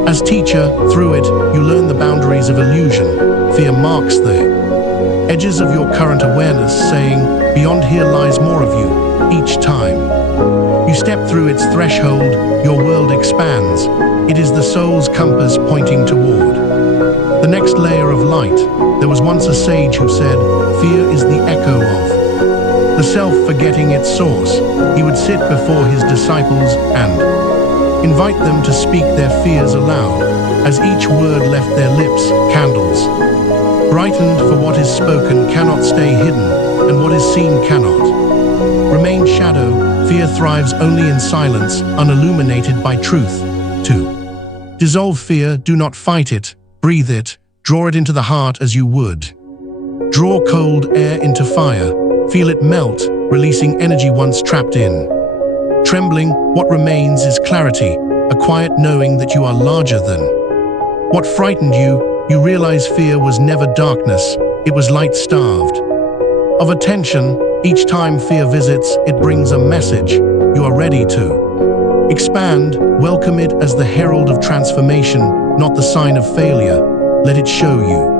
As teacher, through it, you learn the boundaries of illusion. Fear marks the edges of your current awareness, saying, beyond here lies more of you. Each time you step through its threshold, your world expands. It is the soul's compass pointing toward the next layer of light. There was once a sage who said, fear is the echo of the self forgetting its source. He would sit before his disciples and invite them to speak their fears aloud. As each word left their lips, candles brightened, for what is spoken cannot stay hidden, and what is seen cannot remain shadow. Fear thrives only in silence, unilluminated by truth. 2. Dissolve fear, do not fight it, breathe it, draw it into the heart as you would draw cold air into fire. Feel it melt, releasing energy once trapped in. Trembling, what remains is clarity, a quiet knowing that you are larger than what frightened you. You realize fear was never darkness, it was light-starved of attention. Each time fear visits, it brings a message. You are ready to expand. Welcome it as the herald of transformation, not the sign of failure. Let it show you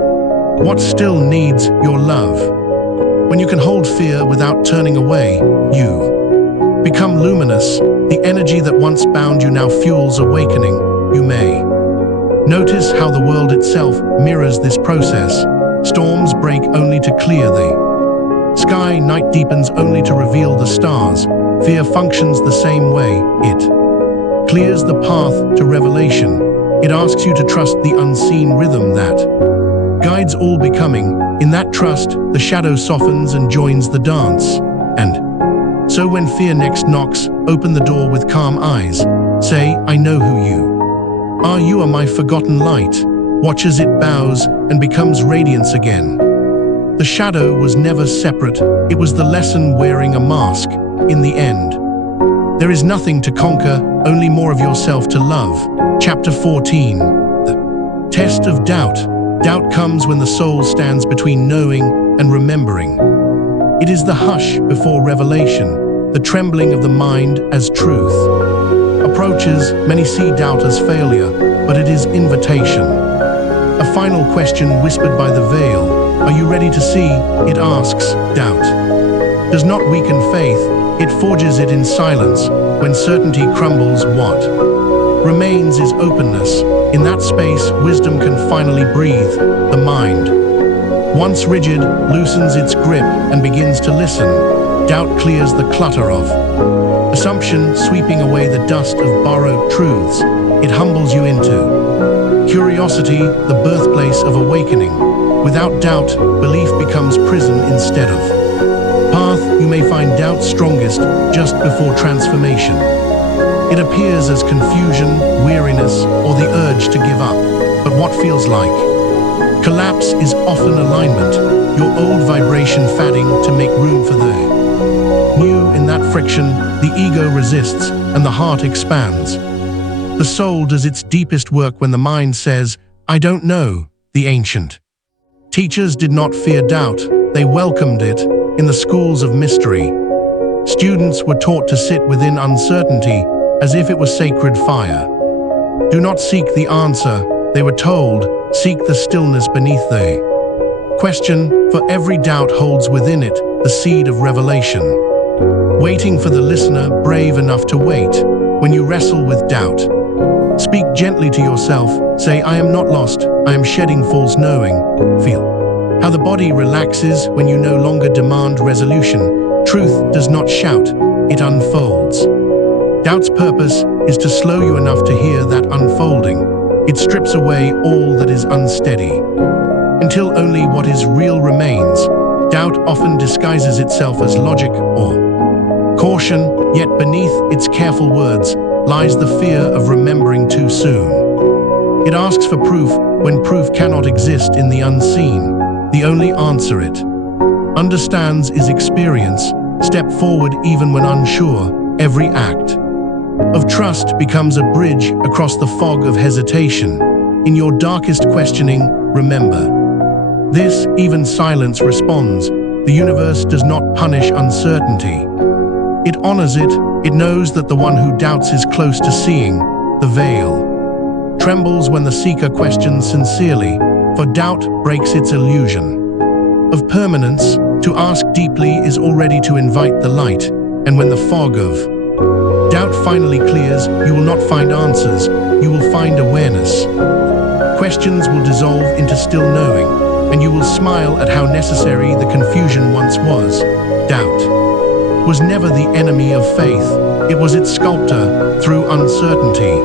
what still needs your love. When you can hold fear without turning away, you become luminous. The energy that once bound you now fuels awakening. You may notice how the world itself mirrors this process. Storms break only to clear the sky. Night deepens only to reveal the stars. Fear functions the same way. It clears the path to revelation. It asks you to trust the unseen rhythm that guides all becoming. In that trust, the shadow softens and joins the dance. And so when fear next knocks, open the door with calm eyes. Say, I know who you are. You are my forgotten light. Watch as it bows and becomes radiance again. The shadow was never separate. It was the lesson wearing a mask. In the end, there is nothing to conquer, only more of yourself to love. Chapter 14. The test of doubt. Doubt comes when the soul stands between knowing and remembering. It is the hush before revelation, the trembling of the mind as truth approaches. Many see doubt as failure, but it is invitation. A final question whispered by the veil. Are you ready to see? It asks. Doubt does not weaken faith, it forges it in silence. When certainty crumbles, what remains is openness. In that space, wisdom can finally breathe. The mind, once rigid, loosens its grip and begins to listen. Doubt clears the clutter of assumption, sweeping away the dust of borrowed truths. It humbles you into curiosity, the birthplace of awakening. Without doubt, belief becomes prison instead of path. You may find doubt strongest just before transformation. It appears as confusion, weariness, or the urge to give up. But what feels like collapse is often alignment, your old vibration fading to make room for the new. In that friction, the ego resists and the heart expands. The soul does its deepest work when the mind says, I don't know. The ancient teachers did not fear doubt, they welcomed it. In the schools of mystery, students were taught to sit within uncertainty as if it was sacred fire. Do not seek the answer, they were told, seek the stillness beneath the question, for every doubt holds within it the seed of revelation. Waiting for the listener brave enough to wait. When you wrestle with doubt, Speak gently to yourself. Say, I am not lost. I am shedding false knowing. Feel how the body relaxes when you no longer demand resolution. Truth does not shout, it unfolds. Doubt's purpose is to slow you enough to hear that unfolding. It strips away all that is unsteady, until only what is real remains. Doubt often disguises itself as logic or caution, yet beneath its careful words lies the fear of remembering too soon. It asks for proof when proof cannot exist in the unseen. The only answer it understands is experience. Step forward even when unsure. Every act of trust becomes a bridge across the fog of hesitation. In your darkest questioning, remember this: even silence responds. The universe does not punish uncertainty. It honors it. It knows that the one who doubts is close to seeing. The veil trembles when the seeker questions sincerely, for doubt breaks its illusion of permanence. To ask deeply is already to invite the light, and when the fog of doubt finally clears, you will not find answers, you will find awareness. Questions will dissolve into still knowing, and you will smile at how necessary the confusion once was. Doubt was never the enemy of faith, it was its sculptor through uncertainty.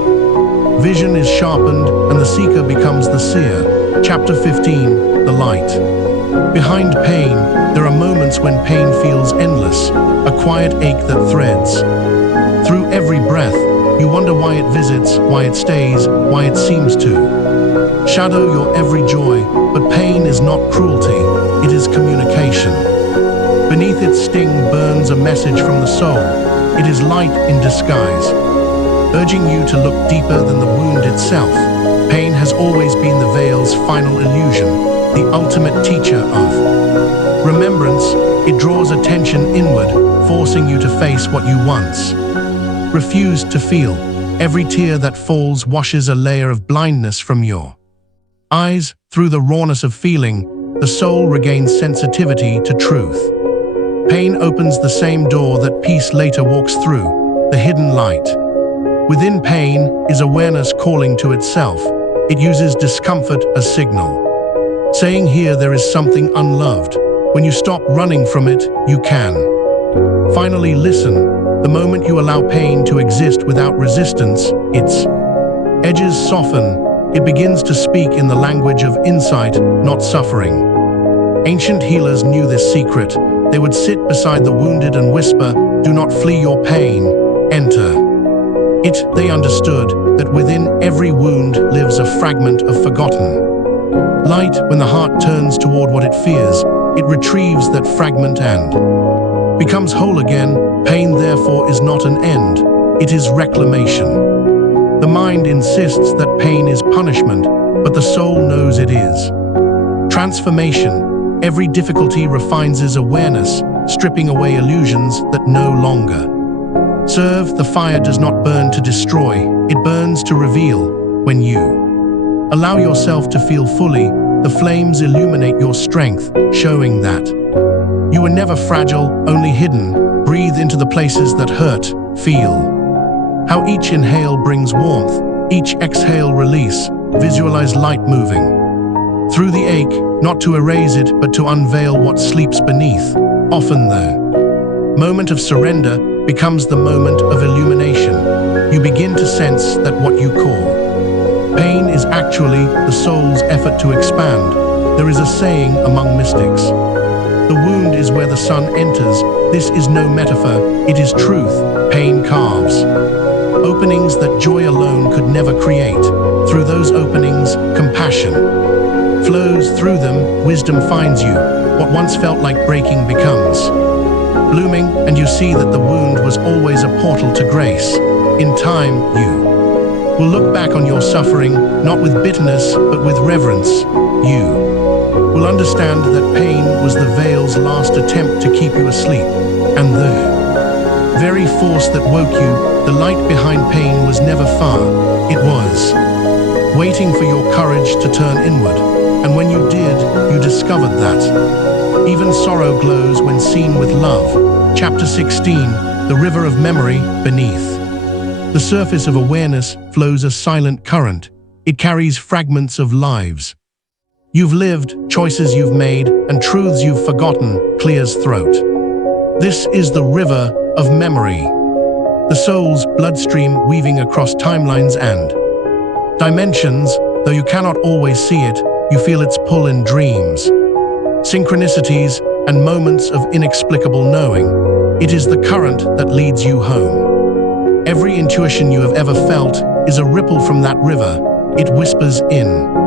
Vision is sharpened, and the seeker becomes the seer. Chapter 15, The Light. Behind pain, there are moments when pain feels endless, a quiet ache that threads through every breath. You wonder why it visits, why it stays, why it seems to shadow your every joy. But pain is not cruelty, it is communication. Beneath its sting burns a message from the soul. It is light in disguise, urging you to look deeper than the wound itself. Pain has always been the veil's final illusion, the ultimate teacher of remembrance. It draws attention inward, forcing you to face what you once refused to feel. Every tear that falls washes a layer of blindness from your eyes. Through the rawness of feeling, the soul regains sensitivity to truth. Pain opens the same door that peace later walks through, the hidden light. Within pain is awareness calling to itself. It uses discomfort as signal, saying here there is something unloved. When you stop running from it, you can finally listen. The moment you allow pain to exist without resistance, its edges soften. It begins to speak in the language of insight, not suffering. Ancient healers knew this secret. They would sit beside the wounded and whisper, "Do not flee your pain, enter it." They understood that within every wound lives a fragment of forgotten light. When the heart turns toward what it fears, it retrieves that fragment and becomes whole again. Pain, therefore, is not an end, it is reclamation. The mind insists that pain is punishment, but the soul knows it is transformation. Every difficulty refines awareness, stripping away illusions that no longer serve. The fire does not burn to destroy, it burns to reveal. When you allow yourself to feel fully, the flames illuminate your strength, showing that you were never fragile, only hidden. Breathe into the places that hurt. Feel how each inhale brings warmth, each exhale release. Visualize light moving through the ache, not to erase it, but to unveil what sleeps beneath. Often the moment of surrender becomes the moment of illumination. You begin to sense that what you call pain is actually the soul's effort to expand. There is a saying among mystics: the wound is where the sun enters. This is no metaphor, it is truth. Pain carves openings that joy alone could never create. Through those openings, compassion flows. Through them, wisdom finds you. What once felt like breaking becomes blooming, and you see that the wound was always a portal to grace. In time, you will look back on your suffering, not with bitterness, but with reverence. You will understand that pain was the veil's last attempt to keep you asleep, and the very force that woke you. The light behind pain was never far. It was waiting for your courage to turn inward. And when you did, you discovered that even sorrow glows when seen with love. Chapter 16, The River of Memory. Beneath The surface of awareness flows a silent current. It carries fragments of lives you've lived, choices you've made, and truths you've forgotten, clears throat. This is the river of memory, the soul's bloodstream weaving across timelines and dimensions. Though you cannot always see it, you feel its pull in dreams, synchronicities, and moments of inexplicable knowing. It is the current that leads you home. Every intuition you have ever felt is a ripple from that river. It whispers in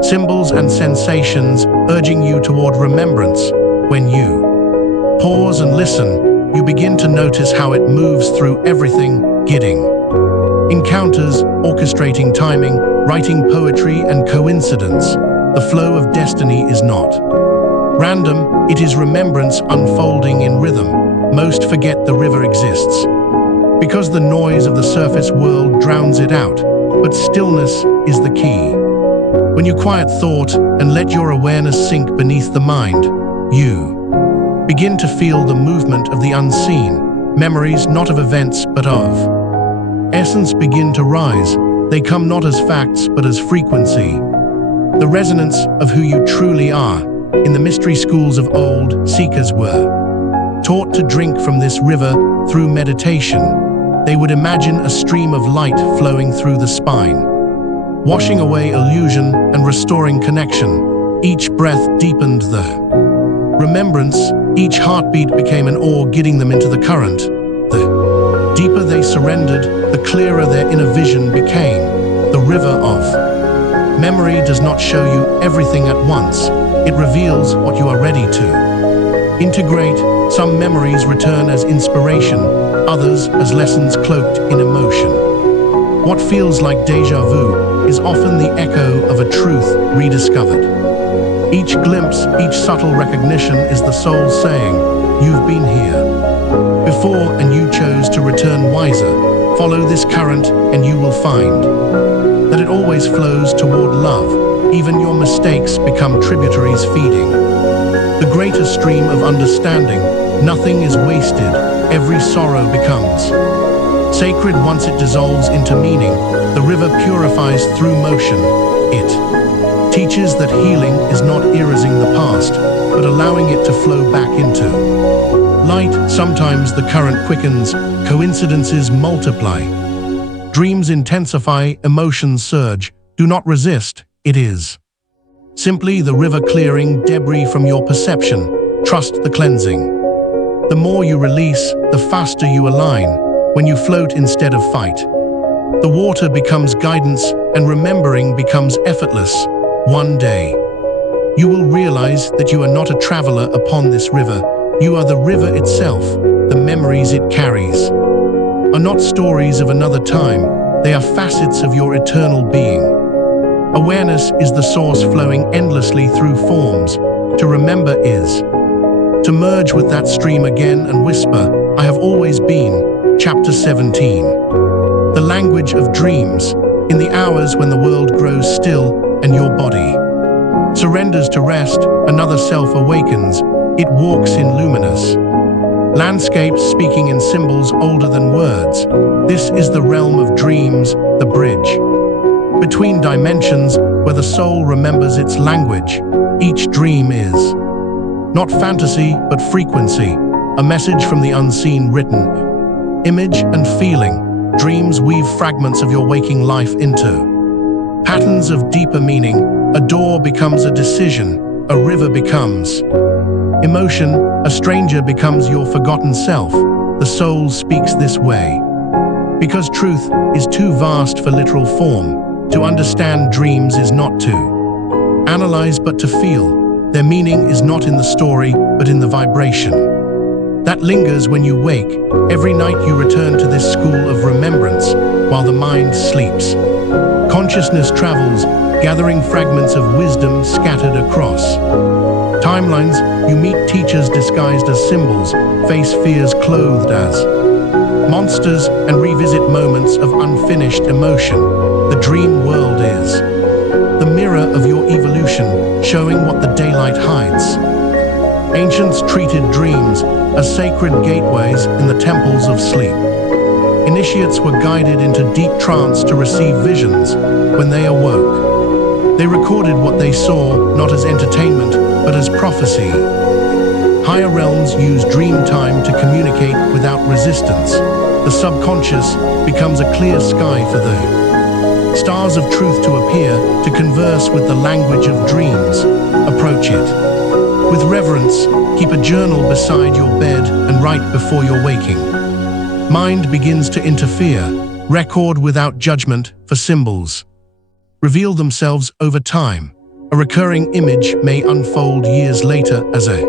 symbols and sensations, urging you toward remembrance. When you pause and listen, you begin to notice how it moves through everything, guiding encounters, orchestrating timing, writing poetry and coincidence. The flow of destiny is not random, it is remembrance unfolding in rhythm. Most forget the river exists because the noise of the surface world drowns it out, but stillness is the key. When you quiet thought and let your awareness sink beneath the mind, you begin to feel the movement of the unseen. Memories not of events but of essence begin to rise. They come not as facts but as frequency, the resonance of who you truly are. In the mystery schools of old, seekers were taught to drink from this river through meditation. They would imagine a stream of light flowing through the spine, washing away illusion and restoring connection. Each breath deepened the remembrance, each heartbeat became an oar guiding them into the current. The deeper they surrendered, the clearer their inner vision became. The river of memory does not show you everything at once. It reveals what you are ready to integrate. Some memories return as inspiration, others as lessons cloaked in emotion. What feels like déjà vu is often the echo of a truth rediscovered. Each glimpse, each subtle recognition is the soul saying, "You've been here before and you chose to return wiser." Follow this current and you will find that it always flows toward love. Even your mistakes become tributaries feeding the greater stream of understanding. Nothing is wasted. Every sorrow becomes sacred once it dissolves into meaning. The river purifies through motion. It teaches that healing is not erasing the past, but allowing it to flow back into light. Sometimes the current quickens, coincidences multiply, dreams intensify, emotions surge. Do not resist, it is simply the river clearing debris from your perception. Trust the cleansing. The more you release, the faster you align. When you float instead of fight, the water becomes guidance and remembering becomes effortless. One day, you will realize that you are not a traveler upon this river. You are the river itself. The memories it carries are not stories of another time. They are facets of your eternal being. Awareness is the source flowing endlessly through forms. To remember is to merge with that stream again and whisper, "I have always been." Chapter 17. The language of dreams. In the hours when the world grows still and your body surrenders to rest, another self awakens. It walks in luminous landscapes, speaking in symbols older than words. This is the realm of dreams, the bridge between dimensions where the soul remembers its language. Each dream is not fantasy but frequency, a message from the unseen written image and feeling. Dreams weave fragments of your waking life into patterns of deeper meaning. A door becomes a decision, a river becomes emotion, a stranger becomes your forgotten self. The soul speaks this way because truth is too vast for literal form. To understand dreams is not to analyze but to feel. Their meaning is not in the story but in the vibration that lingers when you wake. Every night you return to this school of remembrance while the mind sleeps. Consciousness travels, gathering fragments of wisdom scattered across timelines. You meet teachers disguised as symbols, face fears clothed as monsters, and revisit moments of unfinished emotion. The dream world is the mirror of your evolution, showing what the daylight hides. Ancients treated dreams as sacred gateways in the temples of sleep. Initiates were guided into deep trance to receive visions. When they awoke, they recorded what they saw, not as entertainment, but as prophecy. Higher realms use dream time to communicate without resistance. The subconscious becomes a clear sky for the stars of truth to appear, to converse with the language of dreams. Approach it with reverence. Keep a journal beside your bed and write before you're waking. Mind begins to interfere. Record without judgment, for symbols reveal themselves over time. A recurring image may unfold years later as a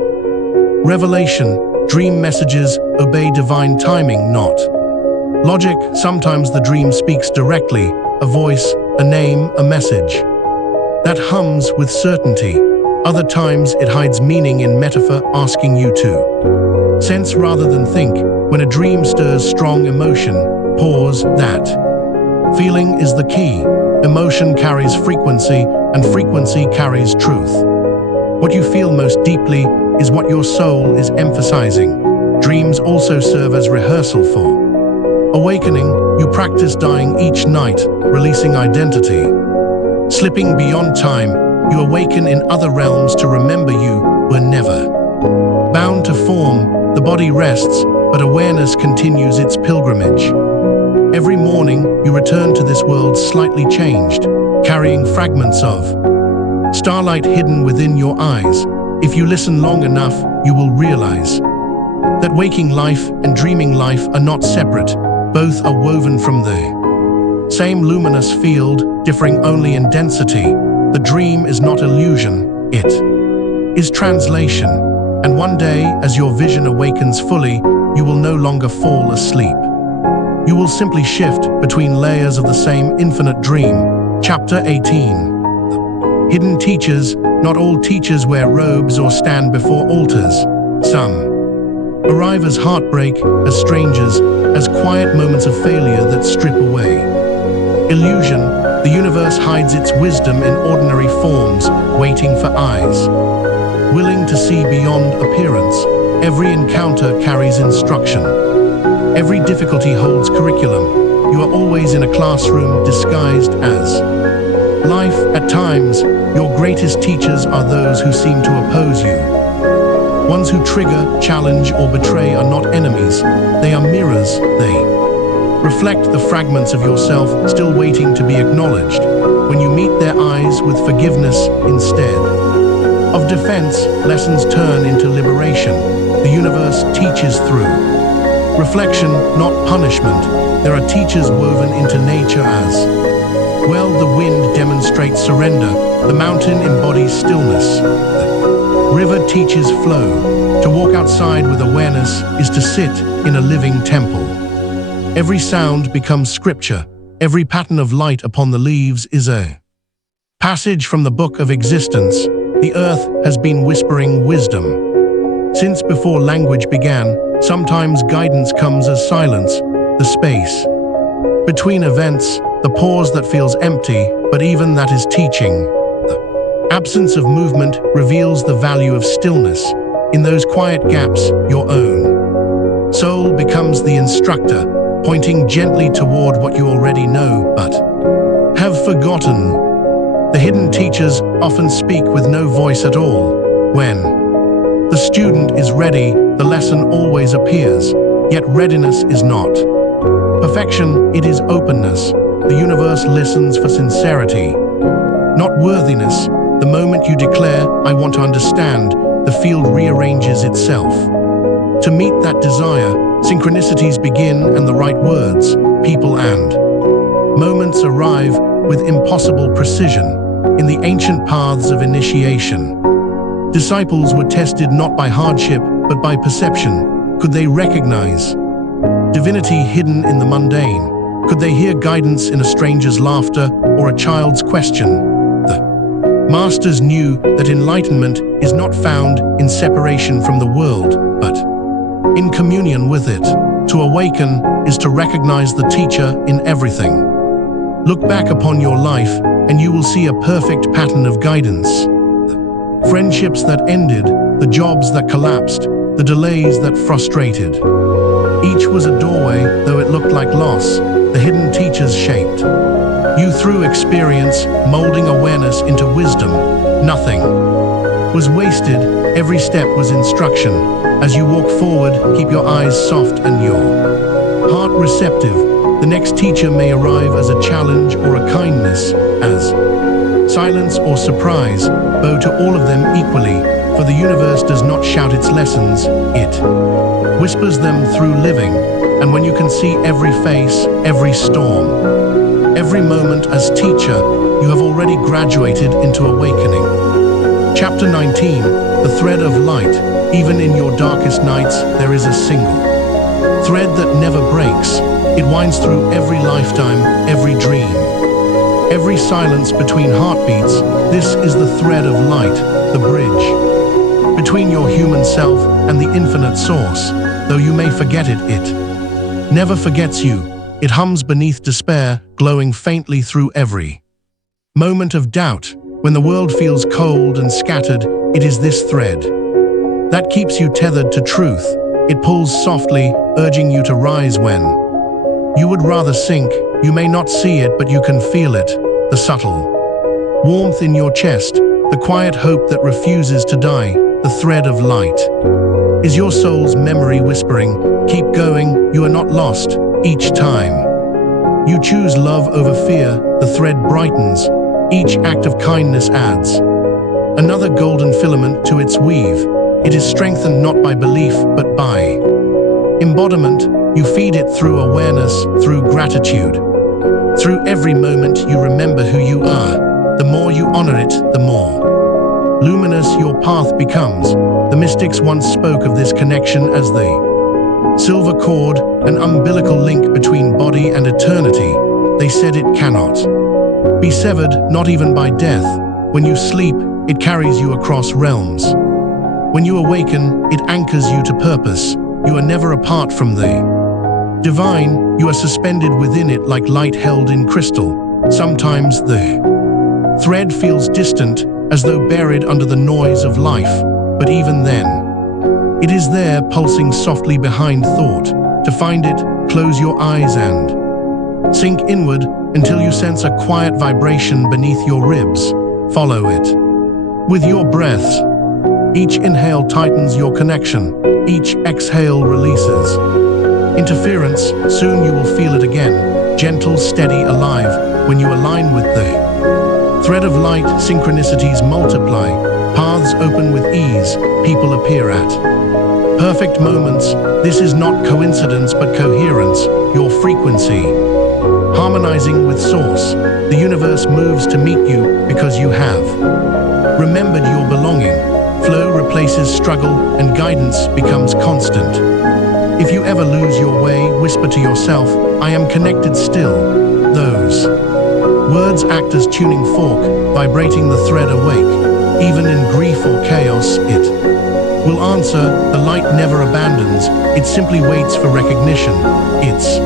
revelation. Dream messages obey divine timing, not logic. Sometimes the dream speaks directly, a voice, a name, a message that hums with certainty. Other times it hides meaning in metaphor, asking you to sense rather than think. When a dream stirs strong emotion, pause. That feeling is the key. Emotion carries frequency, and frequency carries truth. What you feel most deeply is what your soul is emphasizing. Dreams also serve as rehearsal for awakening. You practice dying each night, releasing identity. Slipping beyond time, you awaken in other realms to remember you were never bound to form. The body rests, but awareness continues its pilgrimage. Every morning, you return to this world slightly changed, carrying fragments of starlight hidden within your eyes. If you listen long enough, you will realize that waking life and dreaming life are not separate. Both are woven from the same luminous field, differing only in density. The dream is not illusion, it is translation. And one day, as your vision awakens fully, you will no longer fall asleep. You will simply shift between layers of the same infinite dream. Chapter 18. Hidden teachers. Not all teachers wear robes or stand before altars. Some arrive as heartbreak, as strangers, as quiet moments of failure that strip away illusion. The universe hides its wisdom in ordinary forms, waiting for eyes willing to see beyond appearance. Every encounter carries instruction. Every difficulty holds curriculum. You are always in a classroom disguised as life. At times, your greatest teachers are those who seem to oppose you. Ones who trigger, challenge, or betray are not enemies. They are mirrors. They reflect the fragments of yourself still waiting to be acknowledged. When you meet their eyes with forgiveness instead of defense, lessons turn into liberation. The universe teaches through reflection, not punishment. There are teachers woven into nature as well. The wind demonstrates surrender. The mountain embodies stillness. The river teaches flow. To walk outside with awareness is to sit in a living temple. Every sound becomes scripture. Every pattern of light upon the leaves is a passage from the book of existence. The earth has been whispering wisdom since before language began. Sometimes guidance comes as silence, the space between events, the pause that feels empty, but even that is teaching. The absence of movement reveals the value of stillness. In those quiet gaps, your own soul becomes the instructor, pointing gently toward what you already know but have forgotten. The hidden teachers often speak with no voice at all. When the student is ready, the lesson always appears, yet readiness is not perfection, it is openness. The universe listens for sincerity, not worthiness. The moment you declare, "I want to understand," the field rearranges itself to meet that desire. Synchronicities begin, and the right words, people, and moments arrive with impossible precision. In the ancient paths of initiation, disciples were tested not by hardship, but by perception. Could they recognize divinity hidden in the mundane? Could they hear guidance in a stranger's laughter or a child's question? The masters knew that enlightenment is not found in separation from the world, but in communion with it. To awaken is to recognize the teacher in everything. Look back upon your life, and you will see a perfect pattern of guidance. The friendships that ended, the jobs that collapsed, the delays that frustrated. Each was a doorway, though it looked like loss, the hidden teachers shaped you through experience, molding awareness into wisdom. Nothing was wasted, every step was instruction. As you walk forward, keep your eyes soft and your heart receptive. The next teacher may arrive as a challenge or a kindness, as silence or surprise. Bow to all of them equally, for the universe does not shout its lessons, it whispers them through living. And when you can see every face, every storm, every moment as teacher, you have already graduated into awakening. Chapter 19, The Thread of Light. Even in your darkest nights, there is a single thread that never breaks. It winds through every lifetime, every dream, every silence between heartbeats. This is the thread of light, the bridge between your human self and the infinite source. Though you may forget it, it never forgets you. It hums beneath despair, glowing faintly through every moment of doubt. When the world feels cold and scattered, it is this thread that keeps you tethered to truth. It pulls softly, urging you to rise when you would rather sink. You may not see it, but you can feel it. The subtle warmth in your chest, the quiet hope that refuses to die. The thread of light is your soul's memory whispering, keep going, you are not lost. Each time you choose love over fear, the thread brightens. Each act of kindness adds another golden filament to its weave. It is strengthened not by belief, but by embodiment. You feed it through awareness, through gratitude. Through every moment you remember who you are. The more you honor it, the more luminous your path becomes. The mystics once spoke of this connection as the silver cord, an umbilical link between body and eternity. They said it cannot be severed, not even by death. When you sleep, it carries you across realms. When you awaken, it anchors you to purpose. You are never apart from the divine. You are suspended within it like light held in crystal. Sometimes the thread feels distant, as though buried under the noise of life. But even then, it is there, pulsing softly behind thought. To find it, close your eyes and sink inward until you sense a quiet vibration beneath your ribs. Follow it with your breaths. Each inhale tightens your connection. Each exhale releases interference. Soon you will feel it again, gentle, steady, alive. When you align with the thread of light, synchronicities multiply. Paths open with ease. People appear at perfect moments. This is not coincidence, but coherence. Your frequency harmonizing with source. The universe moves to meet you because you have remembered your belonging. Flow replaces struggle and guidance becomes constant. If you ever lose your way, whisper to yourself, I am connected still. Those words act as tuning fork, vibrating the thread awake. Even in grief or chaos, it will answer. The light never abandons, it simply waits for recognition. Its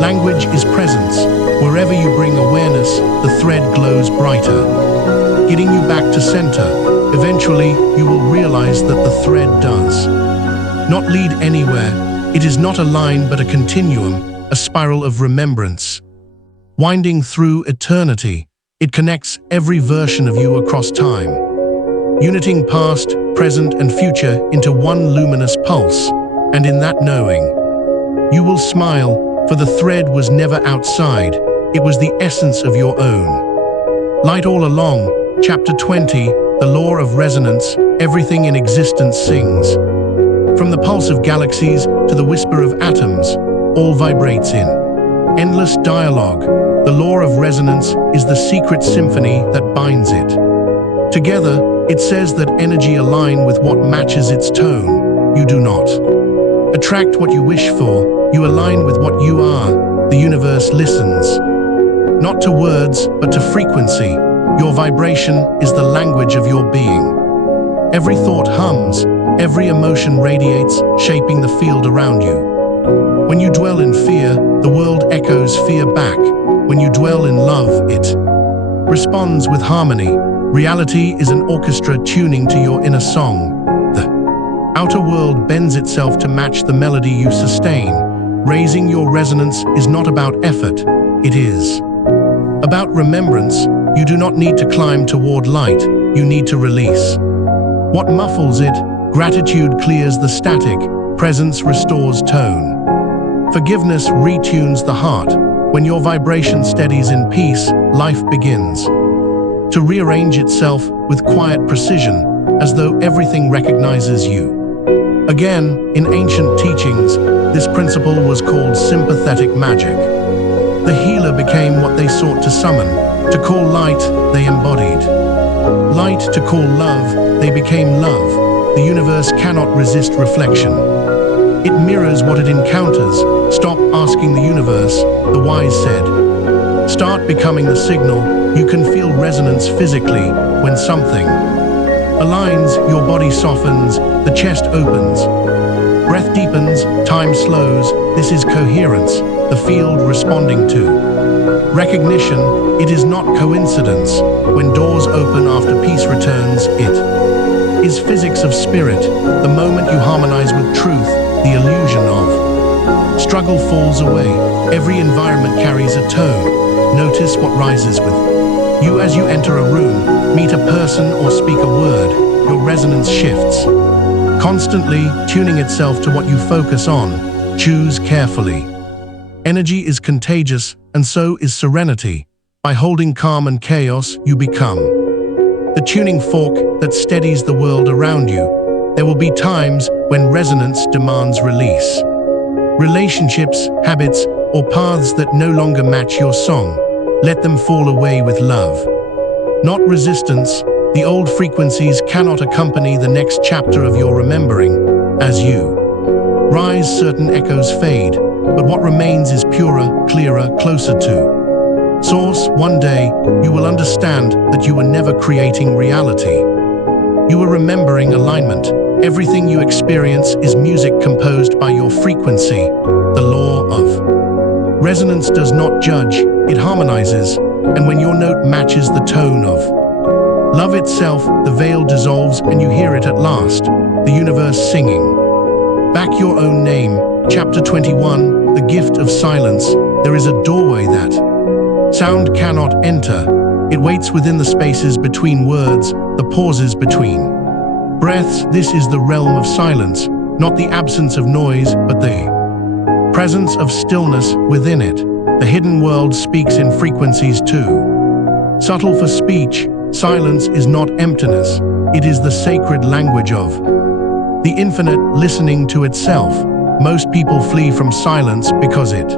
language is presence. Wherever you bring awareness, the thread glows brighter, getting you back to center. Eventually, you will realize that the thread does not lead anywhere. It is not a line, but a continuum, a spiral of remembrance. Winding through eternity, it connects every version of you across time, uniting past, present, and future into one luminous pulse. And in that knowing, you will smile, for the thread was never outside. It was the essence of your own light all along. Chapter 20, The Law of Resonance. Everything in existence sings. From the pulse of galaxies to the whisper of atoms, all vibrates in endless dialogue. The law of resonance is the secret symphony that binds it together. It says that energy aligns with what matches its tone. You do not attract what you wish for, you align with what you are. The universe listens, not to words, but to frequency. Your vibration is the language of your being. Every thought hums, every emotion radiates, shaping the field around you. When you dwell in fear, the world echoes fear back. When you dwell in love, it responds with harmony. Reality is an orchestra tuning to your inner song. The outer world bends itself to match the melody you sustain. Raising your resonance is not about effort, it is about remembrance. You do not need to climb toward light, you need to release what muffles it. Gratitude clears the static, presence restores tone. Forgiveness retunes the heart. When your vibration steadies in peace, life begins to rearrange itself with quiet precision, as though everything recognizes you. Again, in ancient teachings, this principle was called sympathetic magic. The healer became what they sought to summon. To call light, they embodied light. To call love, they became love. The universe cannot resist reflection. It mirrors what it encounters. Stop asking the universe, the wise said. Start becoming the signal. You can feel resonance physically when something aligns, your body softens, the chest opens, breath deepens, time slows. This is coherence, the field responding to recognition. It is not coincidence. When doors open after peace returns, it is physics of spirit. The moment you harmonize with truth, the illusion of struggle falls away. Every environment carries a tone. Notice what rises with you as you enter a room, meet a person or speak a word. Your resonance shifts, constantly tuning itself to what you focus on. Choose carefully. Energy is contagious, and so is serenity. By holding calm and chaos, you become the tuning fork that steadies the world around you. There will be times when resonance demands release. Relationships, habits, or paths that no longer match your song. Let them fall away with love, not resistance. The old frequencies cannot accompany the next chapter of your remembering. As you rise, certain echoes fade, but what remains is purer, clearer, closer to Source. One day, you will understand that you were never creating reality. You were remembering alignment. Everything you experience is music composed by your frequency. The law of resonance does not judge, it harmonizes, and when your note matches the tone of love itself, the veil dissolves and you hear it at last, the universe singing back your own name. Chapter 21, The Gift of Silence. There is a doorway that sound cannot enter. It waits within the spaces between words, the pauses between breaths. This is the realm of silence, not the absence of noise, but the presence of stillness within it. The hidden world speaks in frequencies too. Subtle for speech, silence is not emptiness. It is the sacred language of the infinite listening to itself. Most people flee from silence because it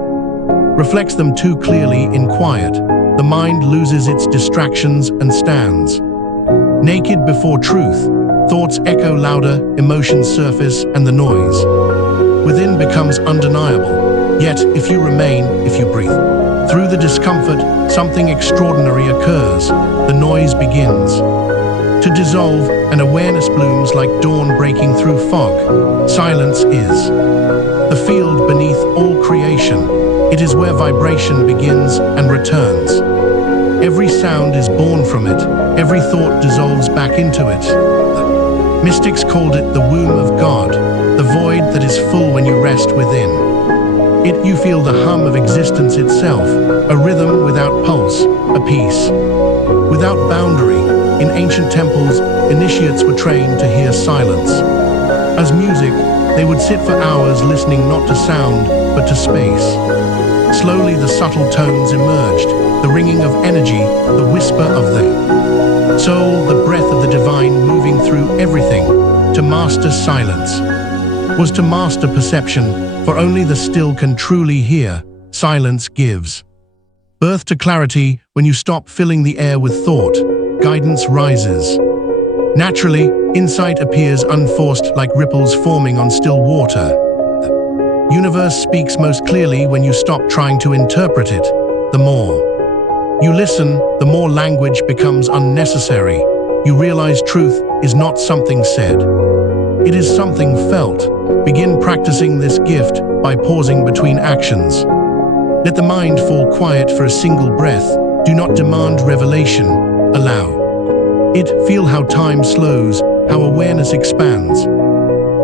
reflects them too clearly in quiet. The mind loses its distractions and stands naked before truth. Thoughts echo louder, emotions surface, and the noise within becomes undeniable. Yet, if you remain, if you breathe through the discomfort, something extraordinary occurs. The noise begins to dissolve, and awareness blooms like dawn breaking through fog. Silence is the field beneath all creation. It is where vibration begins and returns. Every sound is born from it. Every thought dissolves back into it. Mystics called it the womb of God, the void that is full when you rest within it. You feel the hum of existence itself, a rhythm without pulse, a peace without boundary. In ancient temples, initiates were trained to hear silence as music. They would sit for hours listening not to sound, but to space. Slowly the subtle tones emerged, the ringing of energy, the whisper of the soul, the breath of the divine moving through everything. To master silence was to master perception, for only the still can truly hear. Silence gives birth to clarity. When you stop filling the air with thought, guidance rises. Naturally, insight appears unforced, like ripples forming on still water. The universe speaks most clearly when you stop trying to interpret it. The more you listen, the more language becomes unnecessary. You realize truth is not something said. It is something felt. Begin practicing this gift by pausing between actions. Let the mind fall quiet for a single breath. Do not demand revelation. Allow it. Feel how time slows, how awareness expands.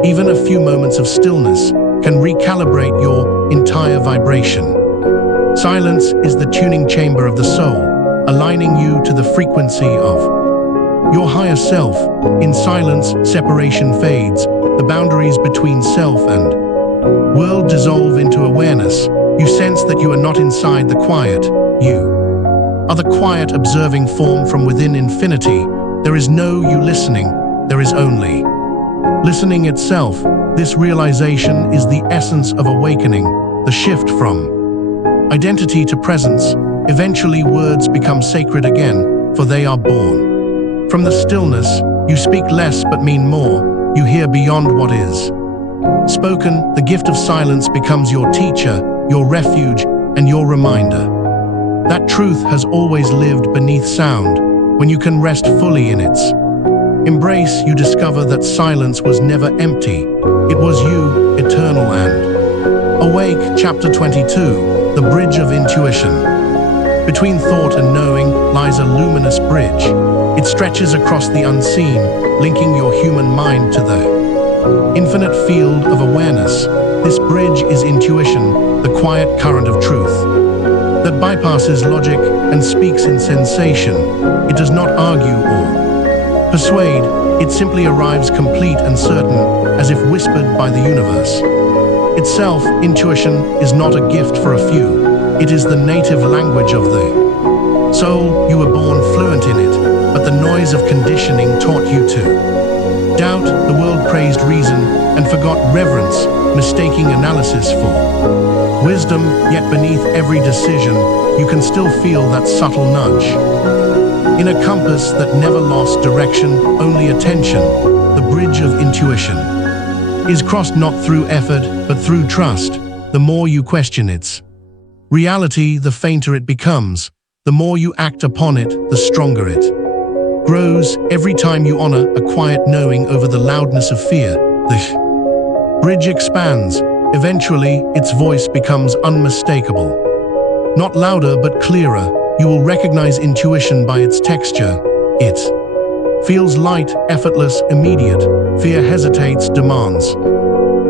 Even a few moments of stillness can recalibrate your entire vibration. Silence is the tuning chamber of the soul, aligning you to the frequency of your higher self. In silence, separation fades, the boundaries between self and world dissolve into awareness. You sense that you are not inside the quiet, you are the quiet observing form from within infinity. There is no you listening, there is only listening itself. This realization is the essence of awakening, the shift from identity to presence. Eventually words become sacred again, for they are born from the stillness. You speak less but mean more, you hear beyond what is spoken. The gift of silence becomes your teacher, your refuge, and your reminder that truth has always lived beneath sound. When you can rest fully in its embrace, you discover that silence was never empty. It was you, eternal and awake. Chapter 22, The Bridge of Intuition. Between thought and knowing lies a luminous bridge. It stretches across the unseen, linking your human mind to the infinite field of awareness. This bridge is intuition, the quiet current of truth that bypasses logic and speaks in sensation. It does not argue or persuade, it simply arrives complete and certain, as if whispered by the universe itself. Intuition is not a gift for a few, it is the native language of the soul. You were born fluent in it, but the noise of conditioning taught you to doubt. The world praised reason and forgot reverence, mistaking analysis for wisdom. Yet beneath every decision, you can still feel that subtle nudge. In a compass that never lost direction, only attention. The bridge of intuition is crossed not through effort, but through trust. The more you question its reality, the fainter it becomes. The more you act upon it, the stronger it grows. Every time you honor a quiet knowing over the loudness of fear, the bridge expands. Eventually, its voice becomes unmistakable. Not louder, but clearer. You will recognize intuition by its texture. It feels light, effortless, immediate. Fear hesitates, demands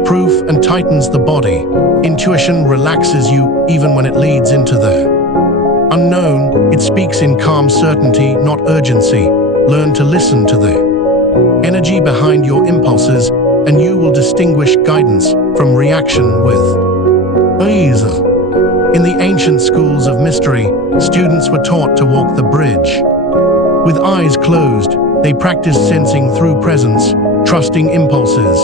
proof, and tightens the body. Intuition relaxes you even when it leads into the unknown. It speaks in calm certainty, not urgency. Learn to listen to the energy behind your impulses, and you will distinguish guidance from reaction with ease. In the ancient schools of mystery, students were taught to walk the bridge with eyes closed. They practiced sensing through presence, trusting impulses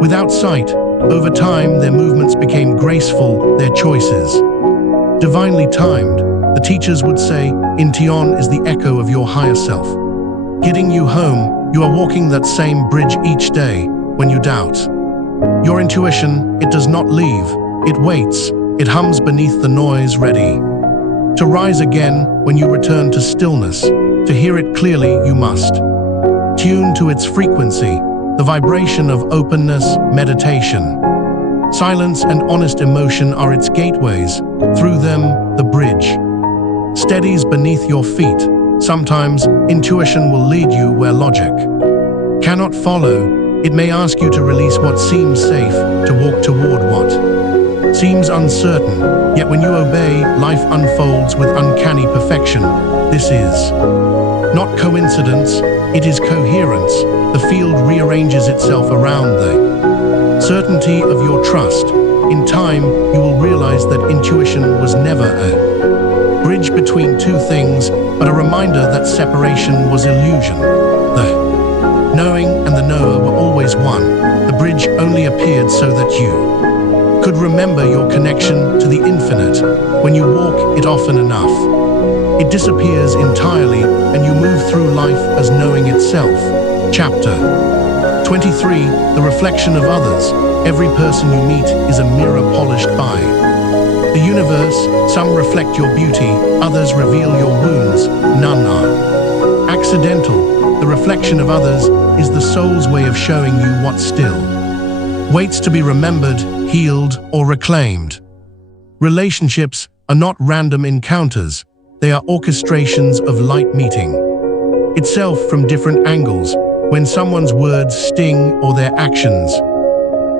without sight. Over time, their movements became graceful, their choices divinely timed. The teachers would say, "Intuition is the echo of your higher self, getting you home." You are walking that same bridge each day. When you doubt your intuition, it does not leave. It waits. It hums beneath the noise, ready to rise again. When you return to stillness, to hear it clearly, you must tune to its frequency, the vibration of openness, meditation. Silence and honest emotion are its gateways. Through them, the bridge steadies beneath your feet. Sometimes, intuition will lead you where logic cannot follow. It may ask you to release what seems safe, to walk toward what seems uncertain. Yet when you obey, life unfolds with uncanny perfection. This is not coincidence, it is coherence. The field rearranges itself around the certainty of your trust. In time, you will realize that intuition was never a bridge between two things, but a reminder that separation was illusion. The knowing and the knower were always one. The bridge only appeared so that you could remember your connection to the infinite. When you walk it often enough, it disappears entirely, and you move through life as knowing itself. Chapter 23, The Reflection of Others. Every person you meet is a mirror polished by the universe. Some reflect your beauty, others reveal your wounds. None are accidental. The reflection of others is the soul's way of showing you what still waits to be remembered, healed, or reclaimed. Relationships are not random encounters. They are orchestrations of light meeting itself from different angles. When someone's words sting or their actions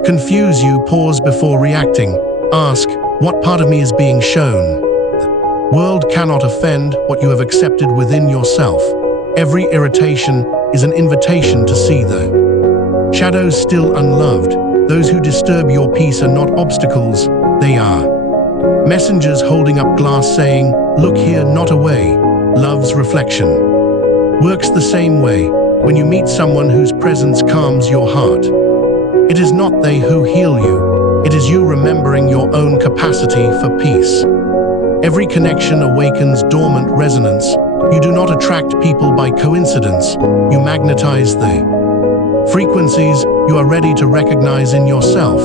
confuse you, pause before reacting. Ask, what part of me is being shown? The world cannot offend what you have accepted within yourself. Every irritation is an invitation to see the shadows still unloved. Those who disturb your peace are not obstacles, they are messengers holding up glass saying, look here, not away. Love's reflection works the same way. When you meet someone whose presence calms your heart, it is not they who heal you, it is you remembering your own capacity for peace. Every connection awakens dormant resonance. You do not attract people by coincidence, you magnetize the frequencies you are ready to recognize in yourself.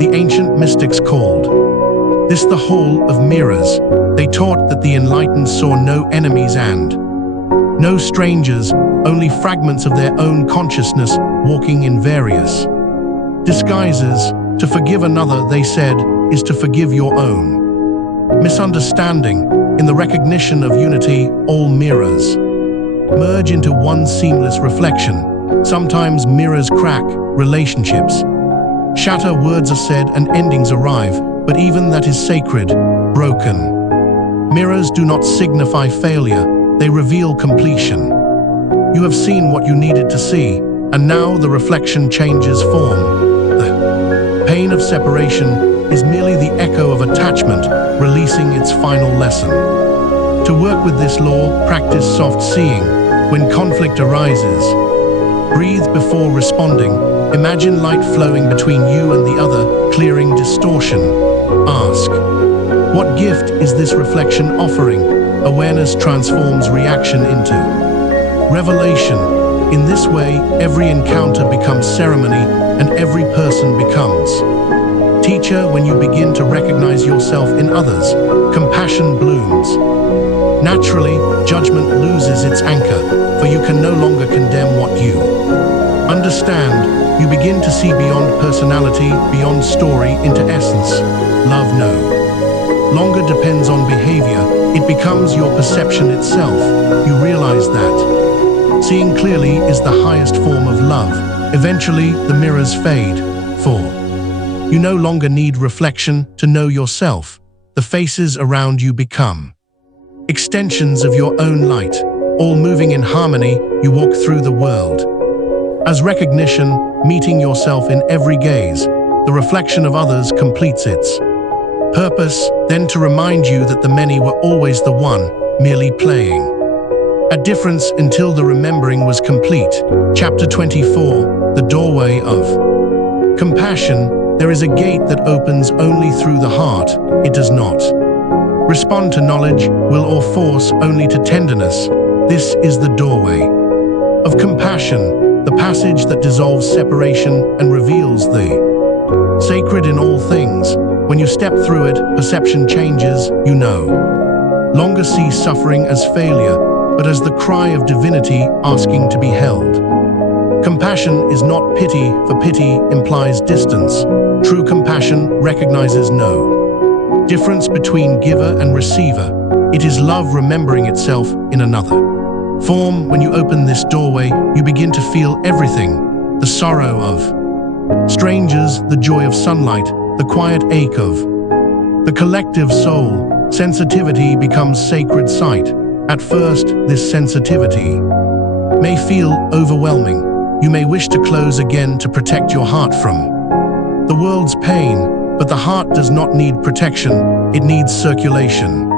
The ancient mystics called this the hall of mirrors. They taught that the enlightened saw no enemies and no strangers, only fragments of their own consciousness walking in various disguises. To forgive another, they said, is to forgive your own misunderstanding. In the recognition of unity, all mirrors merge into one seamless reflection. Sometimes mirrors crack, relationships shatter, words are said and endings arrive, but even that is sacred, broken. Mirrors do not signify failure, they reveal completion. You have seen what you needed to see, and now the reflection changes form. The pain of separation is merely the echo of attachment, releasing its final lesson. To work with this law, practice soft seeing. When conflict arises, breathe before responding. Imagine light flowing between you and the other, clearing distortion. Ask, what gift is this reflection offering? Awareness transforms reaction into revelation. In this way, every encounter becomes ceremony and every person becomes teacher. When you begin to recognize yourself in others, compassion blooms. Naturally, judgment loses its anchor, for you can no longer condemn what you understand. You begin to see beyond personality, beyond story, into essence. Love no longer depends on behavior, it becomes your perception itself. You realize that seeing clearly is the highest form of love. Eventually, the mirrors fade, for you no longer need reflection to know yourself. The faces around you become extensions of your own light. All moving in harmony, you walk through the world as recognition, meeting yourself in every gaze. The reflection of others completes its purpose, then to remind you that the many were always the one, merely playing a difference until the remembering was complete. Chapter 24, The Doorway of Compassion. There is a gate that opens only through the heart. It does not respond to knowledge, will, or force, only to tenderness. This is the doorway of compassion, the passage that dissolves separation and reveals the sacred in all things. When you step through it, perception changes. You no longer see suffering as failure, but as the cry of divinity asking to be held. Compassion is not pity, for pity implies distance. True compassion recognizes no difference between giver and receiver. It is love remembering itself in another form. When you open this doorway, you begin to feel everything: the sorrow of strangers, the joy of sunlight, the quiet ache of the collective soul. Sensitivity becomes sacred sight. At first, this sensitivity may feel overwhelming. You may wish to close again to protect your heart from the world's pain, but the heart does not need protection, it needs circulation.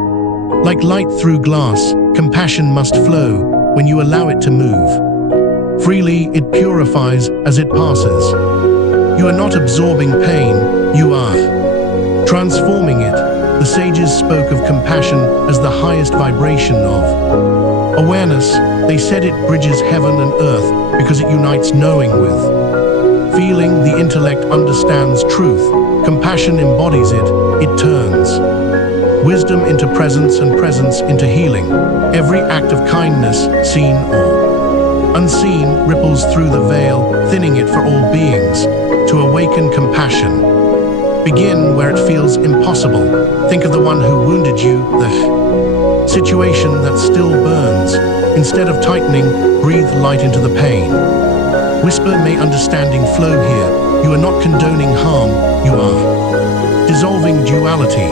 Like light through glass, compassion must flow. When you allow it to move freely, it purifies as it passes. You are not absorbing pain, you are transforming it. The sages spoke of compassion as the highest vibration of awareness. They said it bridges heaven and earth because it unites knowing with feeling. The intellect understands truth. Compassion embodies it. It turns wisdom into presence and presence into healing. Every act of kindness, seen or unseen, ripples through the veil, thinning it for all beings. To awaken compassion, begin where it feels impossible. Think of the one who wounded you, the situation that still burns. Instead of tightening, breathe light into the pain. Whisper, may understanding flow here. You are not condoning harm, you are dissolving duality.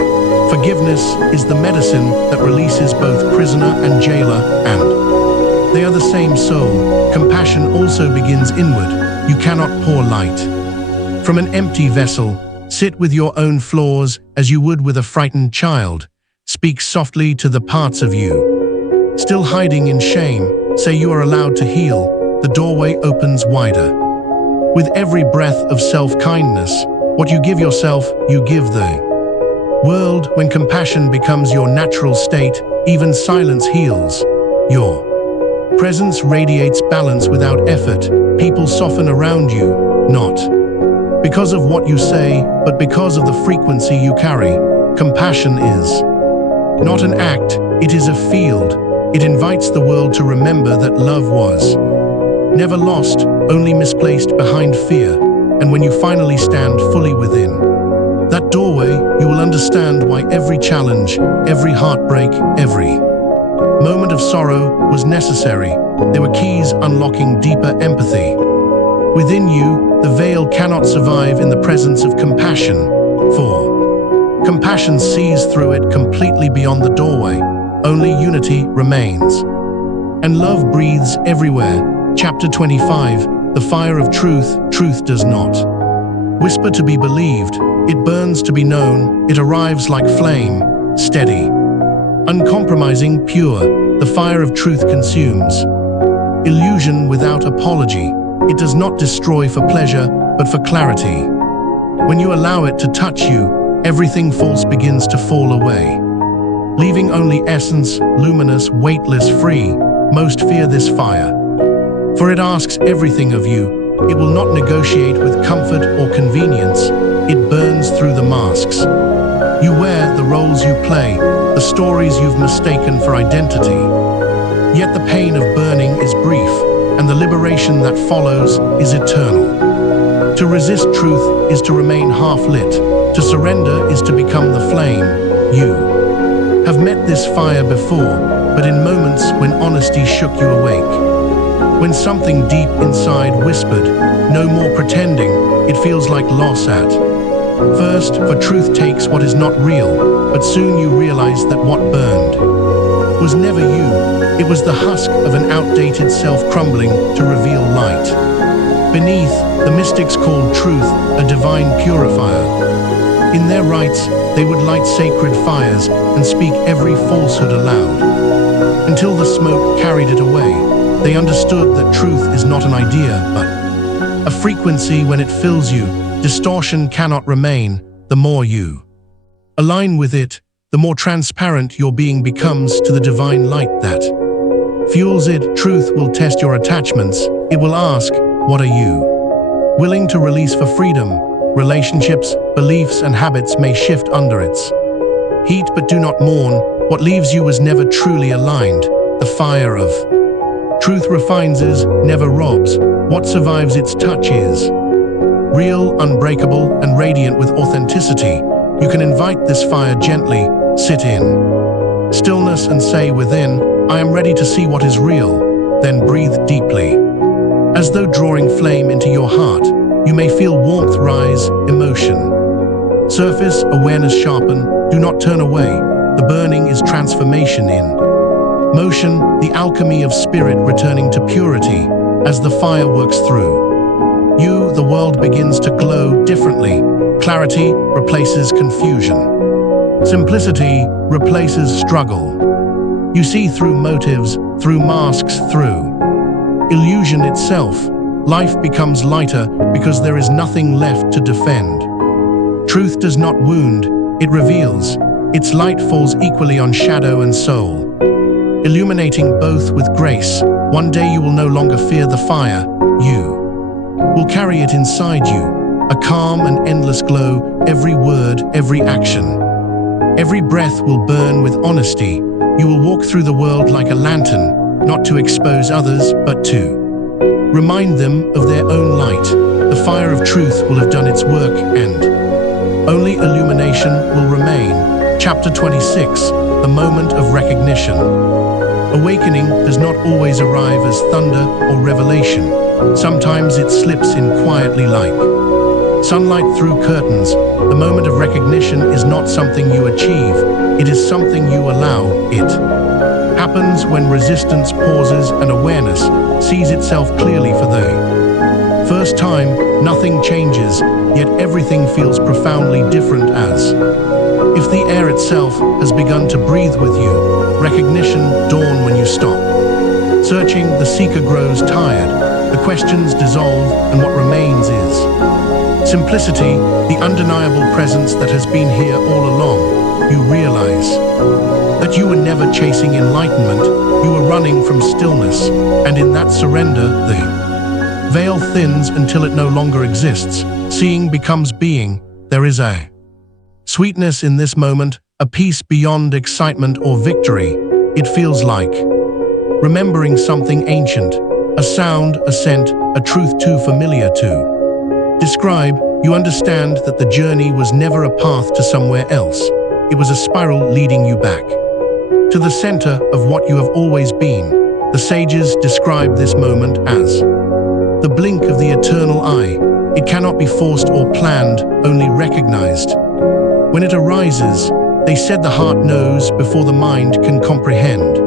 Forgiveness is the medicine that releases both prisoner and jailer, and they are the same soul. Compassion also begins inward. You cannot pour light from an empty vessel. Sit with your own flaws as you would with a frightened child. Speak softly to the parts of you still hiding in shame. Say you are allowed to heal. The doorway opens wider. With every breath of self-kindness, what you give yourself, you give the world. When compassion becomes your natural state, even silence heals. Your presence radiates balance without effort. People soften around you, not because of what you say, but because of the frequency you carry. Compassion is not an act, it is a field. It invites the world to remember that love was never lost, only misplaced behind fear. And when you finally stand fully within that doorway, you will understand why every challenge, every heartbreak, every moment of sorrow was necessary. There were keys unlocking deeper empathy. Within you, the veil cannot survive in the presence of compassion, for compassion sees through it completely beyond the doorway. Only unity remains. And love breathes everywhere. Chapter 25, the fire of truth. Truth does not whisper to be believed. It burns to be known. It arrives like flame, steady, uncompromising, pure. The fire of truth consumes illusion without apology. It does not destroy for pleasure, but for clarity. When you allow it to touch you, everything false begins to fall away, leaving only essence, luminous, weightless, free. Most fear this fire, for it asks everything of you. It will not negotiate with comfort or convenience. It burns through the masks you wear, the roles you play, the stories you've mistaken for identity. Yet the pain of burning is brief, and the liberation that follows is eternal. To resist truth is to remain half-lit. To surrender is to become the flame. You have met this fire before, but in moments when honesty shook you awake. When something deep inside whispered, "No more pretending," it feels like loss at first, for truth takes what is not real, but soon you realize that what burned was never you. It was the husk of an outdated self crumbling to reveal light. Beneath, the mystics called truth a divine purifier. In their rites, they would light sacred fires and speak every falsehood aloud, until the smoke carried it away. They understood that truth is not an idea, but a frequency. When it fills you, distortion cannot remain. The more you align with it, the more transparent your being becomes to the divine light that fuels it. Truth will test your attachments. It will ask, what are you willing to release for freedom? Relationships, beliefs, and habits may shift under its heat, but do not mourn. What leaves you was never truly aligned. The fire of truth refines, never robs. What survives its touch is real, unbreakable, and radiant with authenticity. You can invite this fire gently, sit in stillness and say within, I am ready to see what is real. Then breathe deeply. As though drawing flame into your heart, you may feel warmth rise, emotion surface, awareness sharpen. Do not turn away. The burning is transformation in motion, the alchemy of spirit returning to purity. As the fire works through you, the world begins to glow differently. Clarity replaces confusion. Simplicity replaces struggle. You see through motives, through masks, through illusion itself. Life becomes lighter because there is nothing left to defend. Truth does not wound, it reveals. Its light falls equally on shadow and soul, illuminating both with grace. One day you will no longer fear the fire. You will carry it inside you, a calm and endless glow. Every word, every action, every breath will burn with honesty. You will walk through the world like a lantern, not to expose others, but to remind them of their own light. The fire of truth will have done its work, and only illumination will remain. Chapter 26, the moment of recognition. Awakening does not always arrive as thunder or revelation. Sometimes it slips in quietly like sunlight through curtains. The moment of recognition is not something you achieve, it is something you allow. It happens when resistance pauses and awareness sees itself clearly for the first time. Nothing changes, yet everything feels profoundly different as if the air itself has begun to breathe with you. Recognition dawn when you stop searching, the seeker grows tired, the questions dissolve, and what remains is simplicity, the undeniable presence that has been here all along. You realize that you were never chasing enlightenment, you were running from stillness, and in that surrender, the veil thins until it no longer exists. Seeing becomes being. There is a sweetness in this moment, a peace beyond excitement or victory. It feels like remembering something ancient, a sound, a scent, a truth too familiar to describe. You understand that the journey was never a path to somewhere else. It was a spiral leading you back to the center of what you have always been. The sages describe this moment as the blink of the eternal eye. It cannot be forced or planned, only recognized. When it arises, they said the heart knows before the mind can comprehend.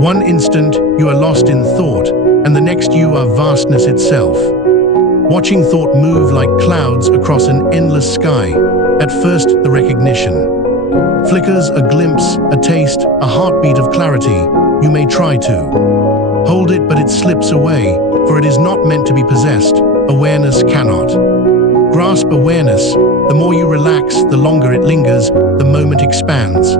One instant, you are lost in thought, and the next you are vastness itself. Watching thought move like clouds across an endless sky. At first, the recognition flickers, a glimpse, a taste, a heartbeat of clarity. You may try to hold it, but it slips away, for it is not meant to be possessed. Awareness cannot grasp awareness. The more you relax, the longer it lingers, the moment expands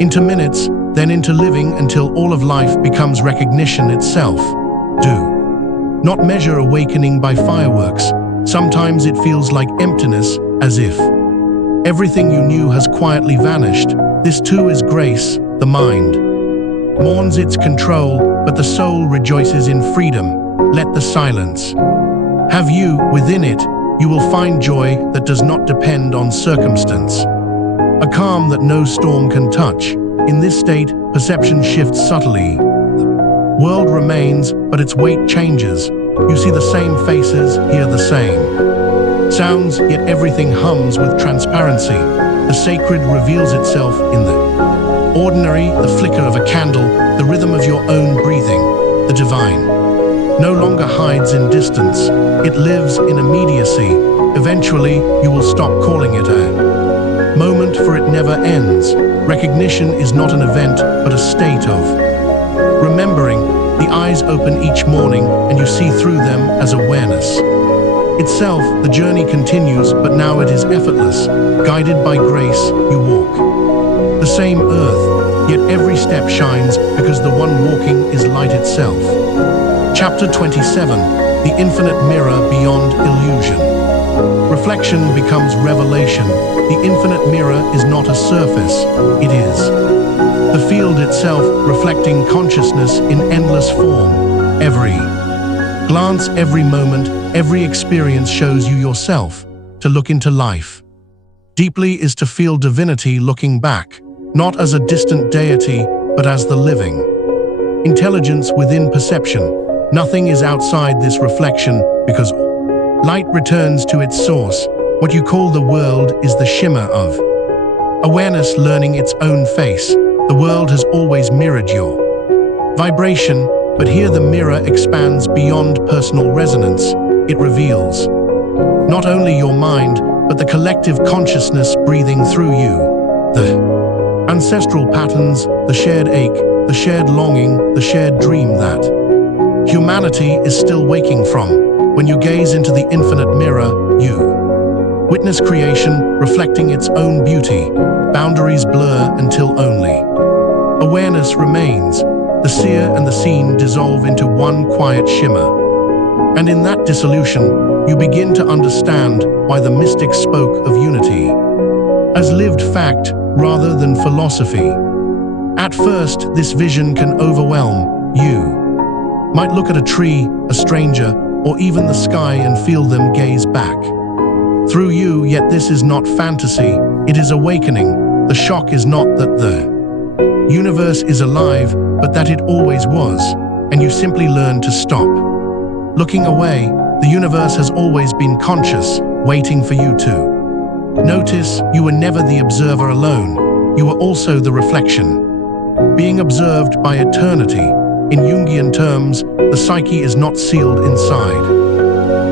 into minutes, then into living, until all of life becomes recognition itself. Do not measure awakening by fireworks. Sometimes it feels like emptiness, as if everything you knew has quietly vanished. This too is grace. The mind mourns its control, but the soul rejoices in freedom. Let the silence have you. Within it, you will find joy that does not depend on circumstance, a calm that no storm can touch. In this state, perception shifts subtly. The world remains, but its weight changes. You see the same faces, hear the same sounds, yet everything hums with transparency. The sacred reveals itself in the ordinary, the flicker of a candle, the rhythm of your own breathing. The divine no longer hides in distance. It lives in immediacy. Eventually, you will stop calling it a moment, for it never ends. Recognition is not an event, but a state of remembering. The eyes open each morning, and you see through them as awareness itself. The journey continues, but now it is effortless. Guided by grace, you walk the same earth, yet every step shines because the one walking is light itself. Chapter 27: The Infinite Mirror Beyond Illusion. Reflection becomes revelation. The infinite mirror is not a surface, it is the field itself, reflecting consciousness in endless form. Every glance, every moment, every experience shows you yourself. To look into life deeply is to feel divinity looking back, not as a distant deity, but as the living intelligence within perception. Nothing is outside this reflection, because light returns to its source. What you call the world is the shimmer of awareness learning its own face. The world has always mirrored your vibration, but here the mirror expands beyond personal resonance. It reveals not only your mind, but the collective consciousness breathing through you. The ancestral patterns, the shared ache, the shared longing, the shared dream that humanity is still waking from. When you gaze into the infinite mirror, you witness creation reflecting its own beauty. Boundaries blur until only awareness remains. The seer and the seen dissolve into one quiet shimmer. And in that dissolution, you begin to understand why the mystics spoke of unity as lived fact rather than philosophy. At first, this vision can overwhelm. You might look at a tree, a stranger, or even the sky and feel them gaze back through you, yet this is not fantasy, it is awakening. The shock is not that the universe is alive, but that it always was, and you simply learn to stop Looking away, the universe has always been conscious, waiting for you to notice. You were never the observer alone, you were also the reflection. Being observed by eternity, in Jungian terms, the psyche is not sealed inside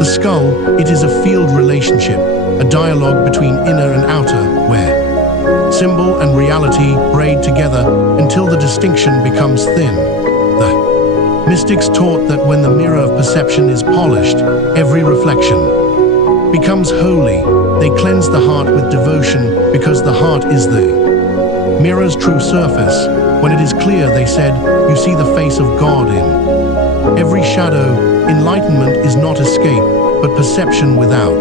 the skull, it is a field relationship, a dialogue between inner and outer, where symbol and reality braid together until the distinction becomes thin. The mystics taught that when the mirror of perception is polished, every reflection becomes holy. They cleanse the heart with devotion because the heart is the mirror's true surface. When it is clear, they said, you see the face of God in every shadow. Enlightenment is not escape, but perception without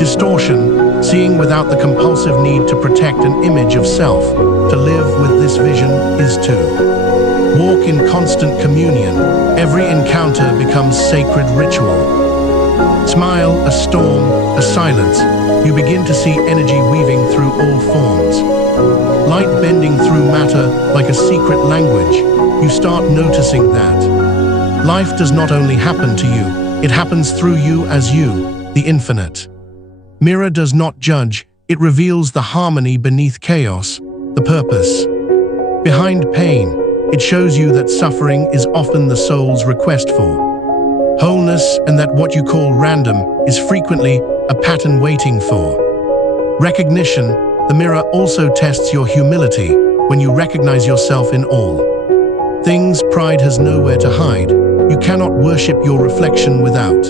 distortion, seeing without the compulsive need to protect an image of self. To live with this vision is to walk in constant communion. Every encounter becomes sacred ritual. Smile, a storm, a silence. You begin to see energy weaving through all forms. Light bending through matter like a secret language. You start noticing that life does not only happen to you, it happens through you as you, the infinite. Mirror does not judge, it reveals the harmony beneath chaos, the purpose behind pain. It shows you that suffering is often the soul's request for wholeness, and that what you call random is frequently a pattern waiting for recognition. The mirror also tests your humility. When you recognize yourself in all things, pride has nowhere to hide. You cannot worship your reflection without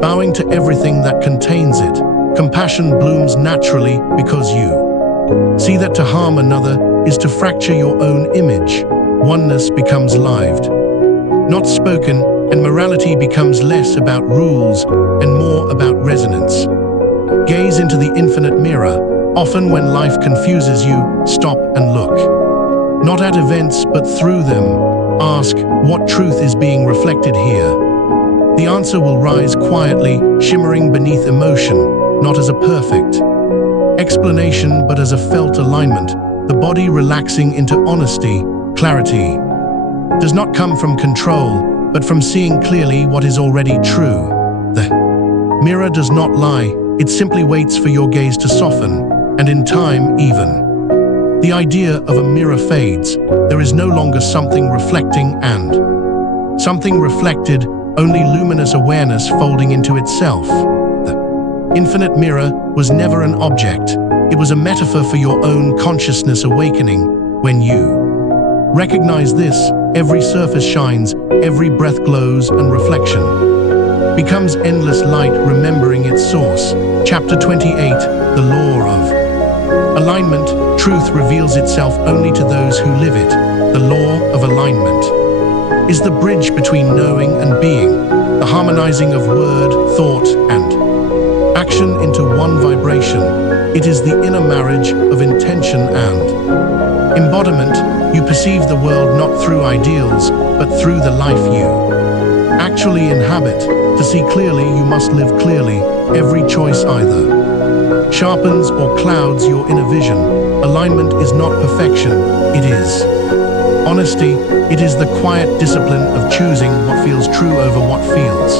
bowing to everything that contains it. Compassion blooms naturally because you see that to harm another is to fracture your own image. Oneness becomes lived, not spoken, and morality becomes less about rules and more about resonance. Gaze into the infinite mirror. Often when life confuses you, stop and look. Not at events, but through them. Ask, what truth is being reflected here? The answer will rise quietly, shimmering beneath emotion, not as a perfect explanation, but as a felt alignment. The body relaxing into honesty. Clarity does not come from control, but from seeing clearly what is already true. The mirror does not lie, it simply waits for your gaze to soften, and in time, even the idea of a mirror fades. There is no longer something reflecting and something reflected, only luminous awareness folding into itself. The infinite mirror was never an object, it was a metaphor for your own consciousness awakening. When you recognize this, every surface shines, every breath glows, and reflection becomes endless light, remembering its source. Chapter 28, The Law of Alignment. Truth reveals itself only to those who live it. The law of alignment is the bridge between knowing and being, the harmonizing of word, thought, and action into one vibration. It is the inner marriage of intention and embodiment. You perceive the world not through ideals, but through the life you actually inhabit. To see clearly, you must live clearly. Every choice either sharpens or clouds your inner vision. Alignment is not perfection, it is honesty. It is the quiet discipline of choosing what feels true over what feels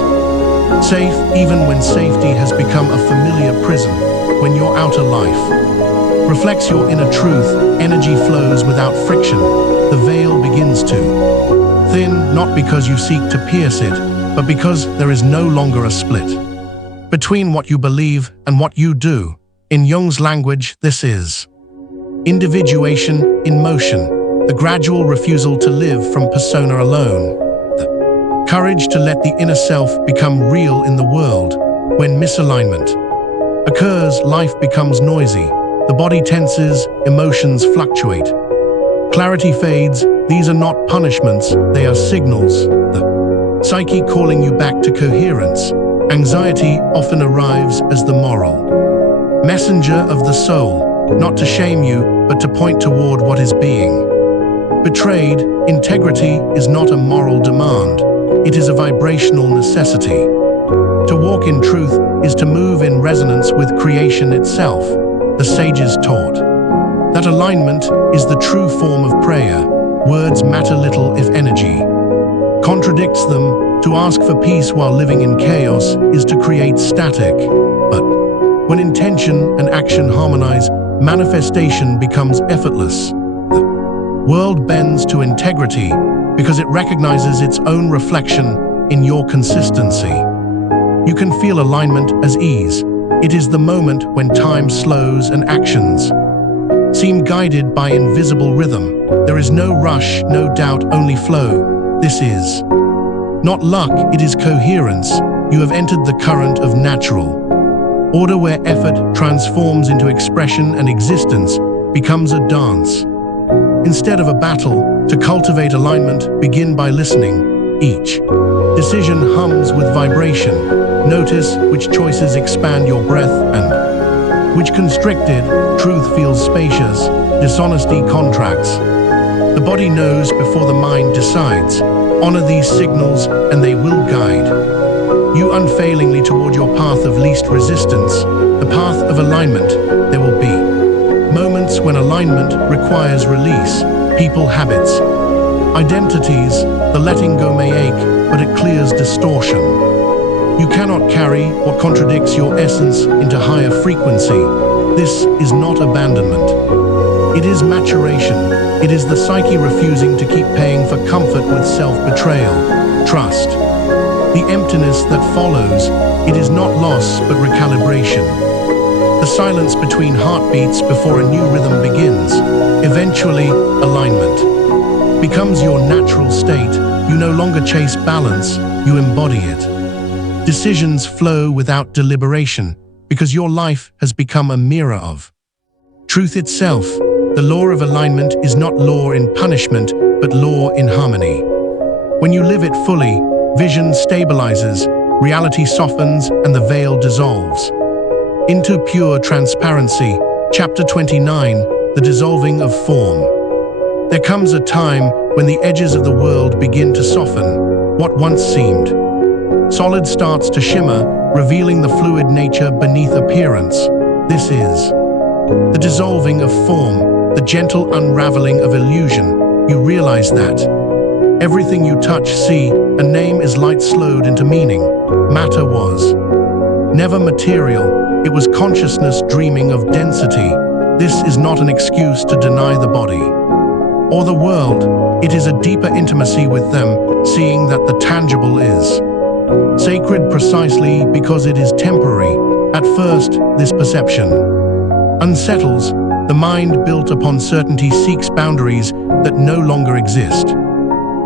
safe, even when safety has become a familiar prison. When your outer life reflects your inner truth, energy flows without friction. The veil begins to thin, not because you seek to pierce it, but because there is no longer a split between what you believe and what you do. In Jung's language, this is individuation in motion, the gradual refusal to live from persona alone, the courage to let the inner self become real in the world. When misalignment occurs, life becomes noisy. The body tenses, emotions fluctuate. Clarity fades. These are not punishments, they are signals. The psyche calling you back to coherence. Anxiety often arrives as the moral messenger of the soul, not to shame you, but to point toward what is being betrayed. Integrity is not a moral demand, it is a vibrational necessity. To walk in truth is to move in resonance with creation itself. The sages taught that alignment is the true form of prayer. Words matter little if energy contradicts them. To ask for peace while living in chaos is to create static. But when intention and action harmonize, manifestation becomes effortless. The world bends to integrity because it recognizes its own reflection in your consistency. You can feel alignment as ease. It is the moment when time slows and actions seem guided by invisible rhythm. There is no rush, no doubt, only flow. This is not luck, it is coherence. You have entered the current of natural order where effort transforms into expression and existence becomes a dance. Instead of a battle, to cultivate alignment, begin by listening. Each decision hums with vibration. Notice which choices expand your breath and which constricted. Truth feels spacious, dishonesty contracts. The body knows before the mind decides. Honor these signals and they will guide you unfailingly toward your path of least resistance, the path of alignment. There will be moments when alignment requires release, people, habits, identities. The letting go may ache, but it clears distortion. You cannot carry what contradicts your essence into higher frequency. This is not abandonment. It is maturation. It is the psyche refusing to keep paying for comfort with self-betrayal. Trust the emptiness that follows. It is not loss, but recalibration. The silence between heartbeats before a new rhythm begins. Eventually, alignment becomes your natural state. You no longer chase balance, you embody it. Decisions flow without deliberation because your life has become a mirror of truth itself. The law of alignment is not law in punishment, but law in harmony. When you live it fully, vision stabilizes, reality softens, and the veil dissolves into pure transparency. Chapter 29, The Dissolving of Form. There comes a time when the edges of the world begin to soften. What once seemed solid starts to shimmer, revealing the fluid nature beneath appearance. This is the dissolving of form, the gentle unraveling of illusion. You realize that everything you touch, see, and name is light slowed into meaning. Matter was never material, it was consciousness dreaming of density. This is not an excuse to deny the body or the world, it is a deeper intimacy with them, seeing that the tangible is sacred precisely because it is temporary. At first, this perception unsettles. The mind built upon certainty seeks boundaries that no longer exist.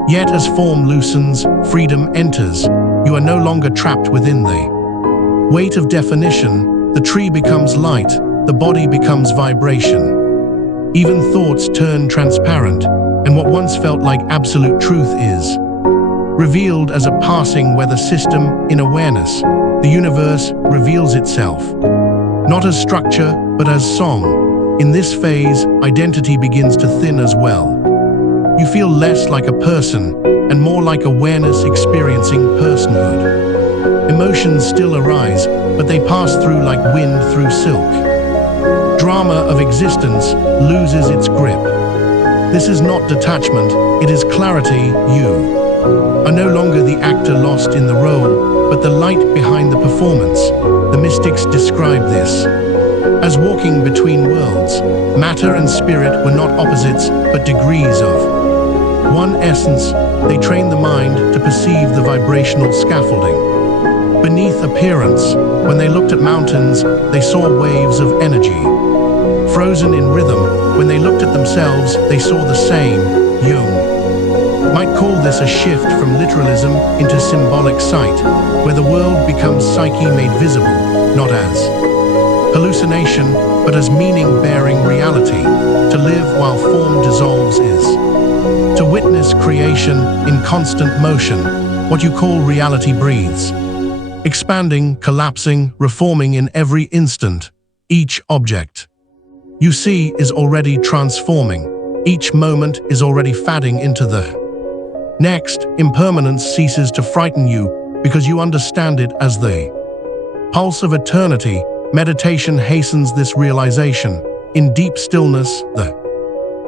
Yet as form loosens, freedom enters. You are no longer trapped within the weight of definition. The tree becomes light, the body becomes vibration. Even thoughts turn transparent, and what once felt like absolute truth is revealed as a passing weather system in awareness. The universe reveals itself, not as structure, but as song. In this phase, identity begins to thin as well. You feel less like a person, and more like awareness experiencing personhood. Emotions still arise, but they pass through like wind through silk. Drama of existence loses its grip. This is not detachment, it is clarity. You are no longer the actor lost in the role, but the light behind the performance. The mystics describe this as walking between worlds. Matter and spirit were not opposites, but degrees of one essence. They trained the mind to perceive the vibrational scaffolding beneath appearance. When they looked at mountains, they saw waves of energy, frozen in rhythm. When they looked at themselves, they saw the same. Jung might call this a shift from literalism into symbolic sight, where the world becomes psyche made visible, not as hallucination, but as meaning-bearing reality. To live while form dissolves is to witness creation in constant motion. What you call reality breathes, expanding, collapsing, reforming in every instant. Each object you see is already transforming. Each moment is already fading into the next. Impermanence ceases to frighten you because you understand it as the pulse of eternity. Meditation hastens this realization. In deep stillness, the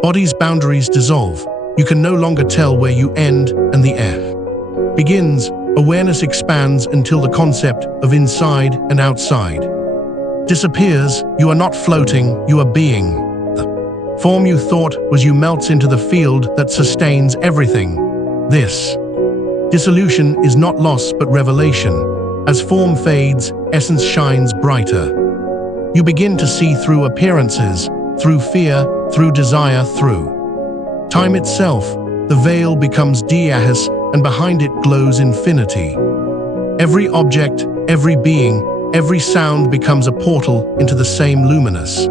body's boundaries dissolve. You can no longer tell where you end and the air begins. Awareness expands until the concept of inside and outside disappears. You are not floating, you are being. The form you thought was you melts into the field that sustains everything. This dissolution is not loss but revelation. As form fades, essence shines brighter. You begin to see through appearances, through fear, through desire, through time itself. The veil becomes diahas, and behind it glows infinity. Every object, every being, every sound becomes a portal into the same luminous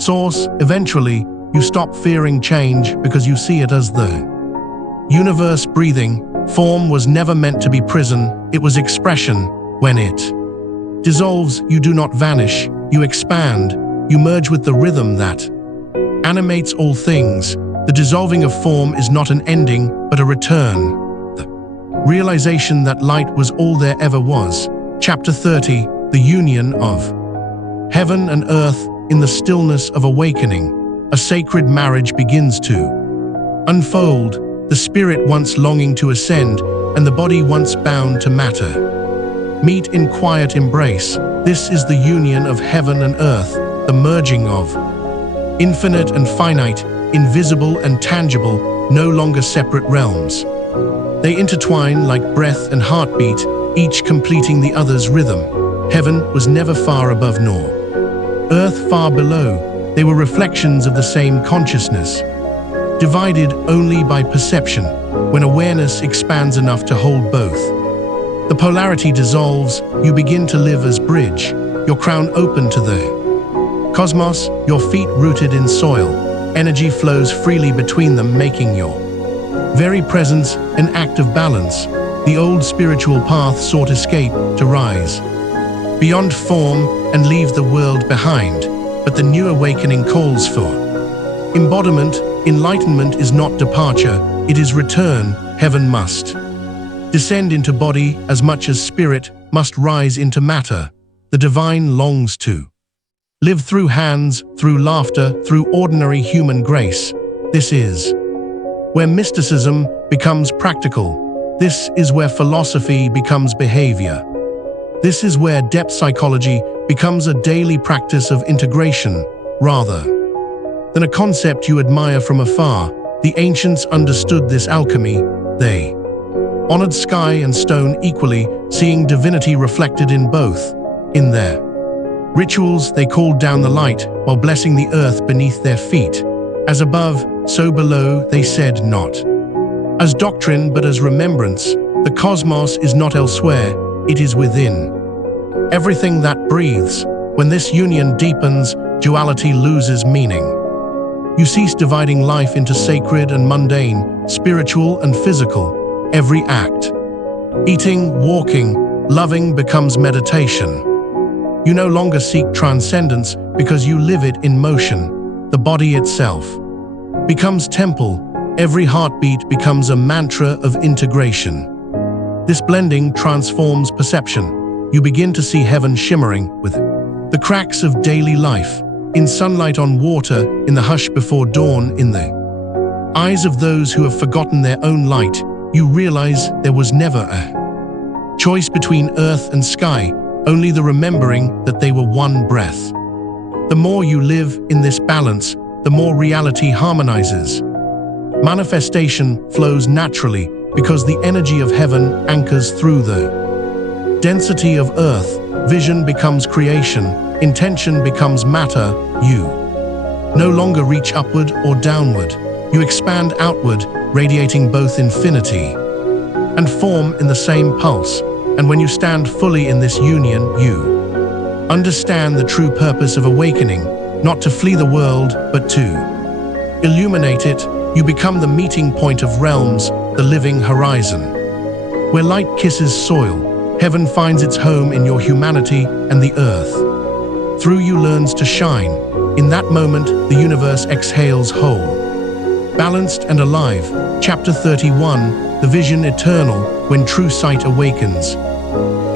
source. Eventually, you stop fearing change because you see it as the universe breathing. Form was never meant to be prison, it was expression. When it dissolves, you do not vanish, you expand, you merge with the rhythm that animates all things. The dissolving of form is not an ending, but a return. The realization that light was all there ever was. Chapter 30, the union of heaven and earth in the stillness of awakening. A sacred marriage begins to unfold, the spirit once longing to ascend, and the body once bound to matter meet in quiet embrace. This is the union of heaven and earth, the merging of infinite and finite, invisible and tangible, no longer separate realms. They intertwine like breath and heartbeat, each completing the other's rhythm. Heaven was never far above nor earth far below. They were reflections of the same consciousness, divided only by perception. When awareness expands enough to hold both, the polarity dissolves. You begin to live as bridge, your crown open to the cosmos, your feet rooted in soil. Energy flows freely between them, making your very presence an act of balance. The old spiritual path sought escape to rise beyond form and leave the world behind, but the new awakening calls for embodiment. Enlightenment is not departure, it is return. Heaven must descend into body as much as spirit must rise into matter. The divine longs to live through hands, through laughter, through ordinary human grace. This is where mysticism becomes practical. This is where philosophy becomes behavior. This is where depth psychology becomes a daily practice of integration, rather than a concept you admire from afar. The ancients understood this alchemy. They honored sky and stone equally, seeing divinity reflected in both. In their rituals, they called down the light while blessing the earth beneath their feet. As above, so below, they said, not as doctrine but as remembrance. The cosmos is not elsewhere, it is within everything that breathes. When this union deepens, duality loses meaning. You cease dividing life into sacred and mundane, spiritual and physical. Every act, eating, walking, loving, becomes meditation. You no longer seek transcendence because you live it in motion. The body itself becomes temple. Every heartbeat becomes a mantra of integration. This blending transforms perception. You begin to see heaven shimmering with the cracks of daily life, in sunlight on water, in the hush before dawn, in the eyes of those who have forgotten their own light. You realize there was never a choice between earth and sky, only the remembering that they were one breath. The more you live in this balance, the more reality harmonizes. Manifestation flows naturally because the energy of heaven anchors through the density of earth. Vision becomes creation, intention becomes matter. You no longer reach upward or downward. You expand outward, radiating both infinity and form in the same pulse. And when you stand fully in this union, you understand the true purpose of awakening, not to flee the world, but to illuminate it. You become the meeting point of realms, the living horizon. Where light kisses soil, heaven finds its home in your humanity, and the earth through you learns to shine. In that moment, the universe exhales whole, balanced and alive. Chapter 31, the vision eternal. When true sight awakens,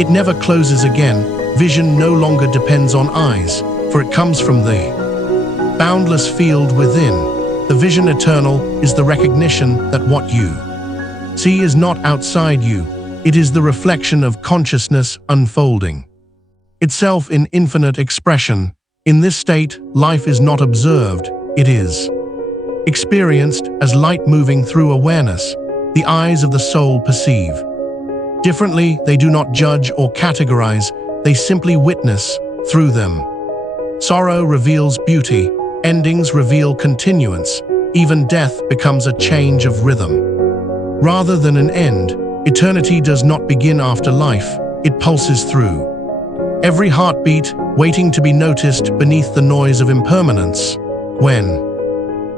it never closes again. Vision no longer depends on eyes, for it comes from the boundless field within. The vision eternal is the recognition that what you see is not outside you, It is the reflection of consciousness unfolding itself in infinite expression. In this state, life is not observed, it is experienced as light moving through awareness. The eyes of the soul perceive differently, they do not judge or categorize, they simply witness through them. Sorrow reveals beauty, endings reveal continuance, even death becomes a change of rhythm. Rather than an end, eternity does not begin after life, it pulses through every heartbeat, waiting to be noticed beneath the noise of impermanence. When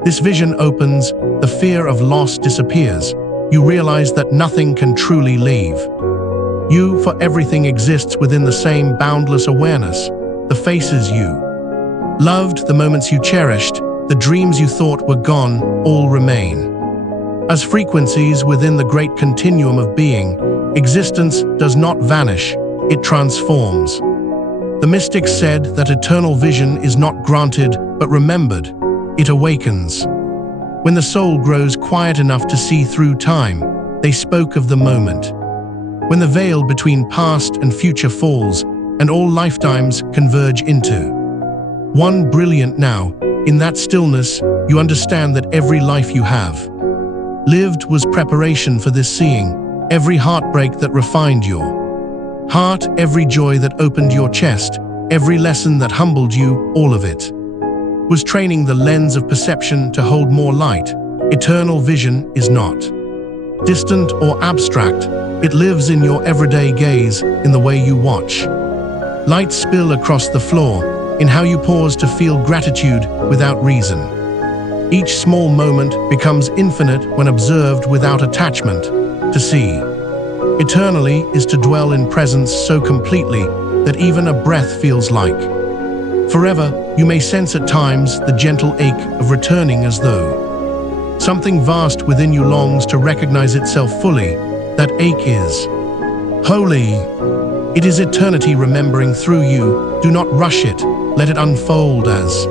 this vision opens, the fear of loss disappears. You realize that nothing can truly leave you, for everything exists within the same boundless awareness. The faces you loved, the moments you cherished, the dreams you thought were gone, all remain as frequencies within the great continuum of being. Existence does not vanish, it transforms. The mystics said that eternal vision is not granted but remembered. It awakens when the soul grows quiet enough to see through time. They spoke of the moment when the veil between past and future falls and all lifetimes converge into one brilliant now. In that stillness, you understand that every life you have lived was preparation for this seeing. Every heartbreak that refined your heart, every joy that opened your chest, every lesson that humbled you, all of it was training the lens of perception to hold more light. Eternal vision is not distant or abstract. It lives in your everyday gaze, in the way you watch light spill across the floor, in how you pause to feel gratitude without reason. Each small moment becomes infinite when observed without attachment. To see eternally is to dwell in presence so completely that even a breath feels like forever. You may sense at times the gentle ache of returning, as though something vast within you longs to recognize itself fully. That ache is holy. It is eternity remembering through you. Do not rush it, let it unfold as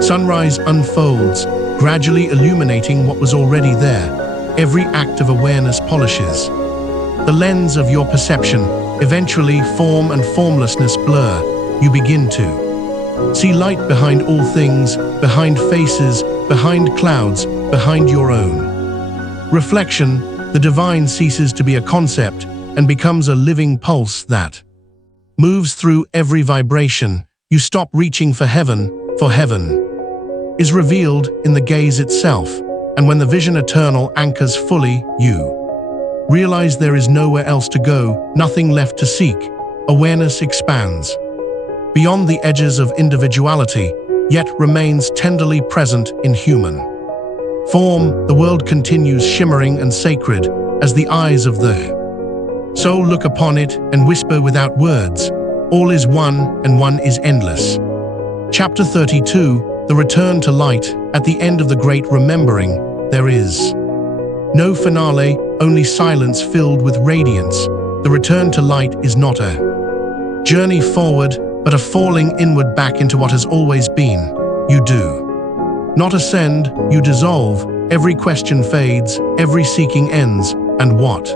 sunrise unfolds, gradually illuminating what was already there. Every act of awareness polishes the lens of your perception. Eventually, form and formlessness blur. You begin to see light behind all things, behind faces, behind clouds, behind your own reflection. The divine ceases to be a concept and becomes a living pulse that moves through every vibration. You stop reaching for heaven is revealed in the gaze itself. And when the vision eternal anchors fully, you realize there is nowhere else to go, nothing left to seek. Awareness expands beyond the edges of individuality, yet remains tenderly present in human form. The world continues shimmering and sacred as the eyes of the soul look upon it and whisper without words, all is one and one is endless. Chapter 32, The Return to Light. At the end of the great remembering, there is no finale, only silence filled with radiance. The return to light is not a journey forward, but a falling inward back into what has always been. You do not ascend, you dissolve. Every question fades, every seeking ends, and what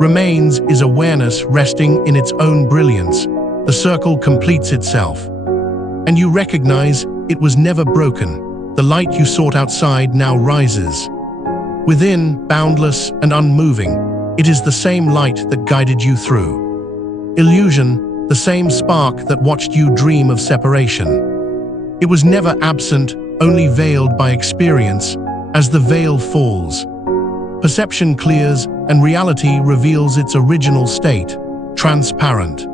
remains is awareness resting in its own brilliance. The circle completes itself, and you recognize it was never broken. The light you sought outside now rises within, boundless and unmoving. It is the same light that guided you through illusion, the same spark that watched you dream of separation. It was never absent, only veiled by experience. As the veil falls, perception clears and reality reveals its original state, transparent,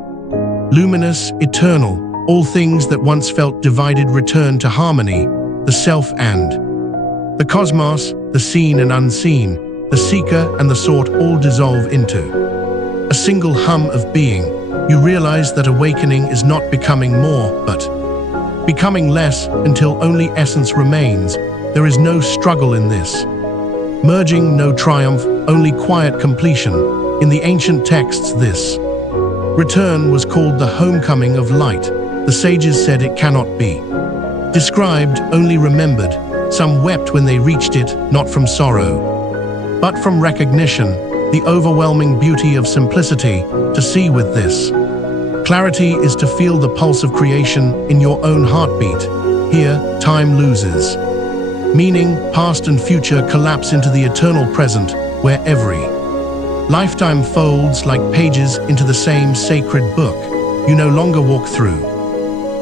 luminous, eternal. All things that once felt divided return to harmony. The self and the cosmos, the seen and unseen, the seeker and the sought all dissolve into a single hum of being. You realize that awakening is not becoming more, but becoming less, until only essence remains. There is no struggle in this merging, no triumph, only quiet completion. In the ancient texts, this return was called the homecoming of light. The sages said it cannot be described, only remembered. Some wept when they reached it, not from sorrow, but from recognition. the overwhelming beauty of simplicity to see with this. Clarity is to feel the pulse of creation in your own heartbeat. Here, time loses meaning, past and future collapse into the eternal present, where every lifetime folds like pages into the same sacred book you no longer walk through.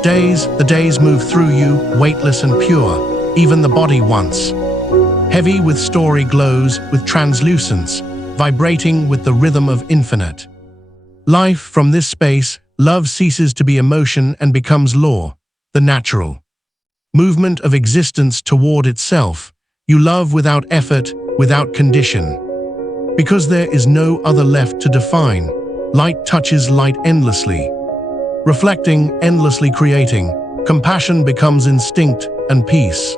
The days move through you, weightless and pure, even the body once heavy with story glows with translucence, vibrating with the rhythm of infinite life. From this space, love ceases to be emotion and becomes law, the natural movement of existence toward itself. You love without effort, without condition. Because there is no other left to define, light touches light endlessly. Reflecting, endlessly creating, compassion becomes instinct and peace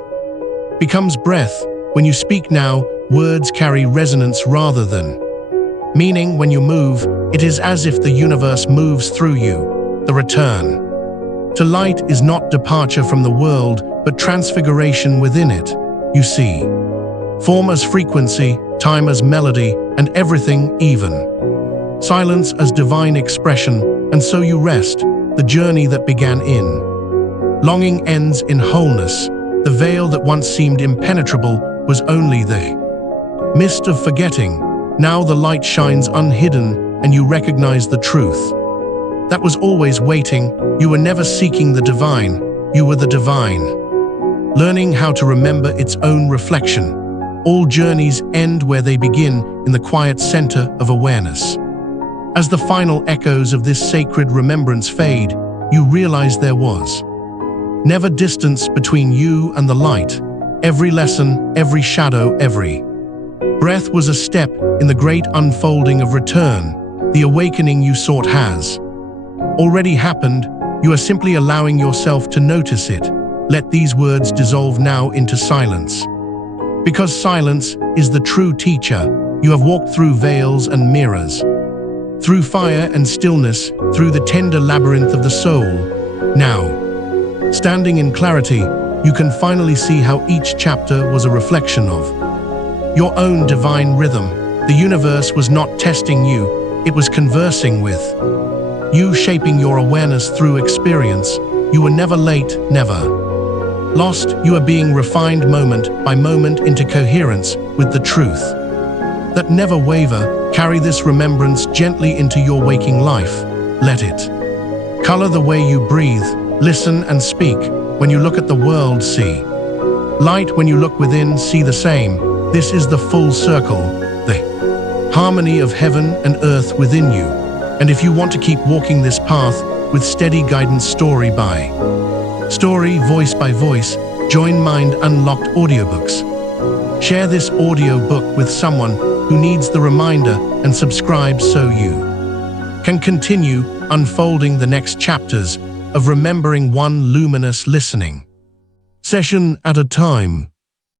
becomes breath. When you speak now, words carry resonance rather than meaning. When you move, it is as if the universe moves through you. The return to light is not departure from the world, but transfiguration within it. You see form as frequency, time as melody, and everything, even silence, as divine expression. And so you rest. The journey that began in longing ends in wholeness. The veil that once seemed impenetrable was only the mist of forgetting. Now the light shines unhidden, and you recognize the truth that was always waiting. You were never seeking the divine, you were the divine, learning how to remember its own reflection. All journeys end where they begin, in the quiet center of awareness. As the final echoes of this sacred remembrance fade, you realize there was never distance between you and the light. Every lesson, every shadow, every breath was a step in the great unfolding of return. The awakening you sought has already happened. You are simply allowing yourself to notice it. Let these words dissolve now into silence. Because silence is the true teacher. You have walked through veils and mirrors, through fire and stillness, through the tender labyrinth of the soul. Now, standing in clarity, you can finally see how each chapter was a reflection of your own divine rhythm. The universe was not testing you, it was conversing with you, shaping your awareness through experience. You were never late, never lost. You are being refined moment by moment into coherence with the truth that never waver. Carry this remembrance gently into your waking life. Let it color the way you breathe, listen and speak. When you look at the world, see light. When you look within, see the same. This is the full circle, the harmony of heaven and earth within you. And if you want to keep walking this path with steady guidance, story by story, voice by voice, join Mind Unlocked Audiobooks. Share this audiobook with someone who needs the reminder, and subscribe so you can continue unfolding the next chapters of remembering, one luminous listening session at a time.